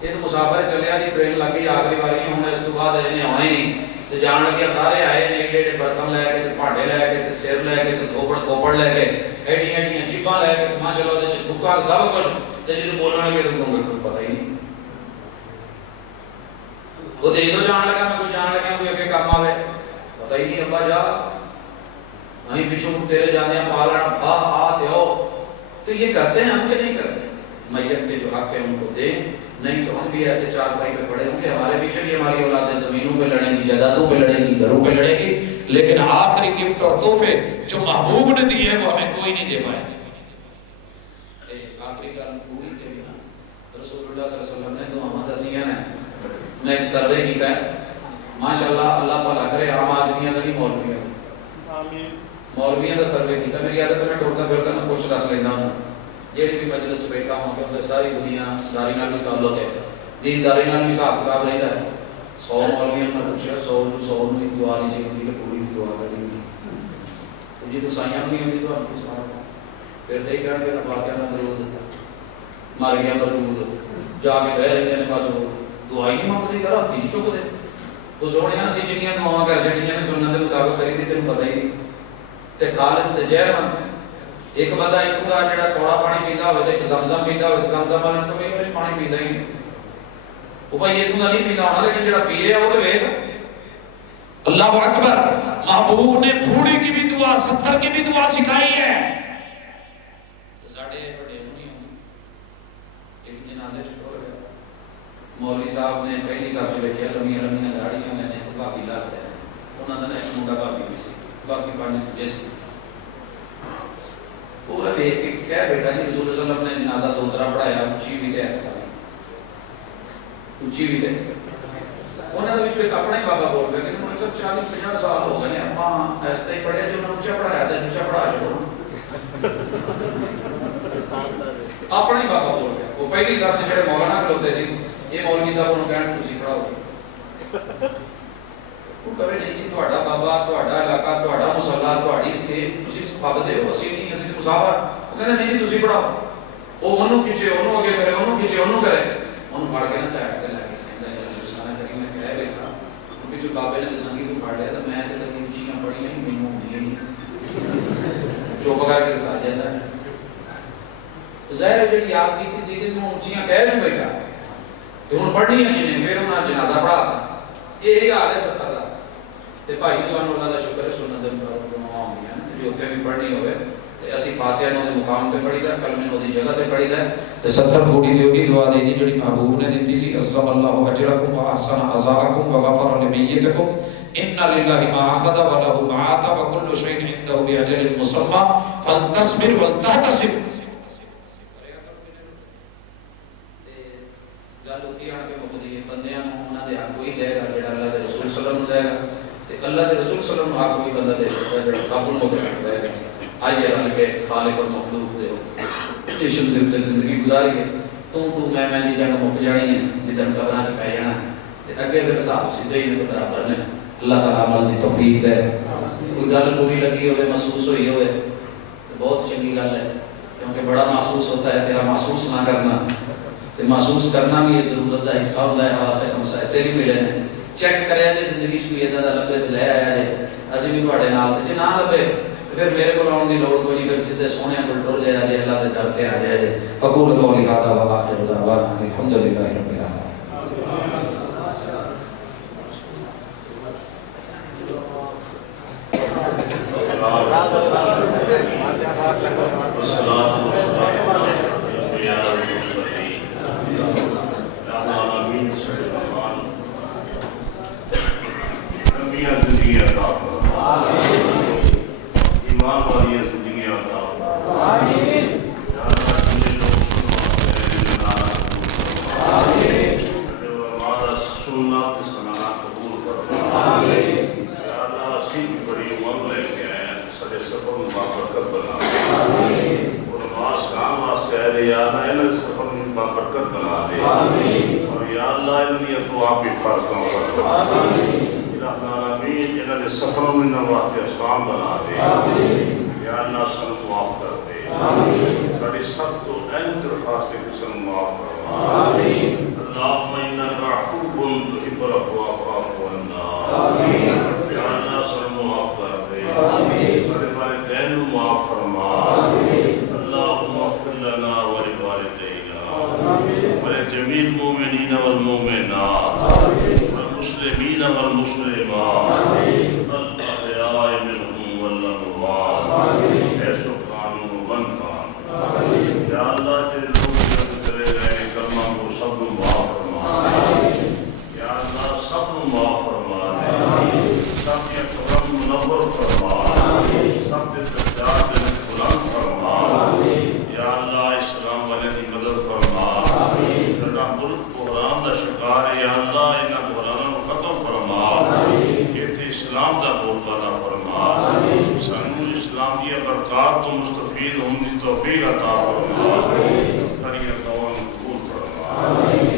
یہ تو مسافر چلیا دی ٹرین لگ گئی آخری باری ہوں اس تو بعد انہیں آنا ہی نہیں تے جان لگیا سارے آئے نے ایڈے برتن لے کے تے بھاڈے لے کے تے سر لے کے تے تھوپڑ لے کے ایڈیاں ایڈیاں جیباں لے کے ماشاءاللہ دے چ دکا سب کچھ تے جے بولن لگے تے کوئی پتہ ہی نہیں وہ دے دو جان لگا میں کوئی جان لگا کوئی اگے کام آوے پتہ ہی نہیں ابا جا ہمیں پیچھوں تیرے جانے پالنا با آ تے او تو یہ کرتے ہیں ہم کہ نہیں کرتے میت کے جو حق ہے ان کو دیں نہیں تو ہم بھی ایسے چار بھائی پہ پڑے ہوں گے ہمارے پیچھے بھی ہماری اولادیں زمینوں پہ لڑیں گی جائیدادوں پہ لڑیں گی گھروں پہ لڑیں گی لیکن آخری گفٹ اور تحفے جو محبوب نے دیے ہیں وہ ہمیں کوئی نہیں دے پائے گے آخری گل پوری کے بنا رسول اللہ صلی اللہ علیہ وسلم نے تو ہمیں دسیاں نے میں ایک سروے کیتا ہے ماشاءاللہ اللہ تعالیٰ کرے عام آدمیاں دا نہیں مولویاں آمین مولویاں دا سروے کیتا میری عادت میں ٹوٹتا پھرتا میں کچھ دس لینا ہوں جیڑی بھی مجلس بیٹھا ہوں کہ ساری دنیا داری نال بھی تعلق ہے دین داری نال بھی حساب کتاب رہتا ہے 100 مولویوں نے پوچھا 100 کی دعا نہیں چاہیے کہ پوری دعا کرنی ہے جی تو سائیاں نہیں ہوتی تو آپ کو سارا پھر دے کر کے نفاقیاں نہ درود مار گیا درود جا کے بہ رہے ہیں پاس دعائی نہیں مانگتے کرا تین چک دے تو سونے اسی جنیاں دعاواں کر چھڑیاں نے سنت دے مطابق کری دی تینوں پتہ ہی نہیں تے خالص تے زہر بن ایک بندہ ایک دا جڑا کوڑا پانی پیندا ہوے تے زمزم پیندا ہوے زمزم والے تو کوئی پانی پیندا ہی نہیں او بھائی یہ تو نہیں پیندا ہونا لیکن جڑا پی رہا وہ تے ویکھ اللہ اکبر محبوب نے پھوڑی کی بھی دعا 70 کی بھی دعا سکھائی ہے ساڈے بڑے نہیں ہوندی ایک جنازے چ ٹر گیا مولوی صاحب نے پہلی صاحب نے لکھیا لمبیاں لمبیاں داڑیاں نے بھابی لا دے انہاں دا ایک منڈا بھابی بھی سی باقی پڑھنے جس پورا دیکھ کے کیا بیٹا جی رسول اللہ صلی اللہ علیہ وسلم نے جنازہ دو طرح پڑھایا اونچی بھی تے ایسا اونچی بھی تے انہاں دے وچ ایک اپنا ہی بابا بول رہے کہ مجھے 40-50 سال ہو گئے ہیں اپنا ایسا ہی پڑھے جو انہوں اونچا پڑھایا تھا اونچا پڑھا چھوڑو اپنا ہی بابا بول رہے وہ پہلی صاحب سے جڑے مولانا کھلوتے سی یہ مولوی صاحب انہوں کہنا تسی پڑھاؤ وہ کبھی نہیں کہ تہاڈا بابا تہاڈا علاقہ تہاڈا مصلی تہاڈی سٹیج تسی پابندے ہو اسی نہیں اسی مسافر وہ کہندے نہیں تسی پڑھاؤ وہ انہوں کھچے انہوں اگے کرے انہوں کھچے انہوں کرے انہوں پڑھ کے نہ سیٹ کے لگے کہندا ہے سارا کری میں کہہ بیٹھا کہ جو بابے نے سنگی تو پڑھ لیا تو میں تے تک چیزاں پڑھیاں ہی مینوں نہیں جو بغیر کے ساتھ جاتا ہے ظاہر ہے جڑی آپ کی تھی کہ میں اونچیاں کہہ نہیں بیٹھا کہ ہن پڑھنی ہے نہیں پھر انہاں جنازہ پڑھا یہ حال ہے 70 دا تے بھائی سانوں اللہ دا شکر ہے سنت دے دعا ہوندیاں جو اوتھے بھی پڑھنی ہوے تے اسی فاتحہ نو دے مقام تے پڑھی دا کلمے نو دی جگہ تے پڑھی دا تے 70 تھوڑی دی وہی دعا دے دی جڑی محبوب نے دتی سی اسلم اللہ اجرکم واحسن عزاءکم وغفر لمیتکم ان للہ ما اخذ وله ما اعطى وكل شيء عنده باجل مسمى فلتصبر ولتحتسب گل ہوتی ہے کہ مقدی بندیاں نوں انہاں دے حق کوئی دے گا جڑا اللہ دے رسول صلی اللہ علیہ وسلم دے گا تے اللہ دے رسول صلی اللہ علیہ وسلم حق کوئی بندہ دے سکتا ہے جڑا قابل ہو کے دے گا آئیے رل کے خالق اور مخلوق دے جشن دے تے زندگی گزاری ہے تو میں دی جنگ مک جانی ہے جدن قبراں چ پے جانا تے اگے پھر حساب سیدھا ہی نہیں برابر نے اللہ تعالی عمل دی توفیق دے کوئی گل پوری لگی ہوے محسوس ہوئی ہوے تے بہت چنگی گل ہے کیونکہ بڑا محسوس ہوتا ہے تیرا محسوس نہ کرنا تے محسوس کرنا بھی ضرورت دا حصہ ہوتا ہے حواس خمسہ ایسے بھی ملے ہیں چیک کریا جی زندگی چ کوئی ادا دا لبے تے لے آیا جے اسی بھی تواڈے نال تے جے نہ لبے پھر میرے کو آن دی لوڑ کوئی نہیں پھر سیدھے سونے کو ٹر جائے جے اللہ دے در تے آ جائے جے اقول قولی ھذا واخر دعوانا الحمدللہ رب العالمین برکات تو مستفید ہوں گی توفیق عطا فرما، ہری قوم قبول فرما۔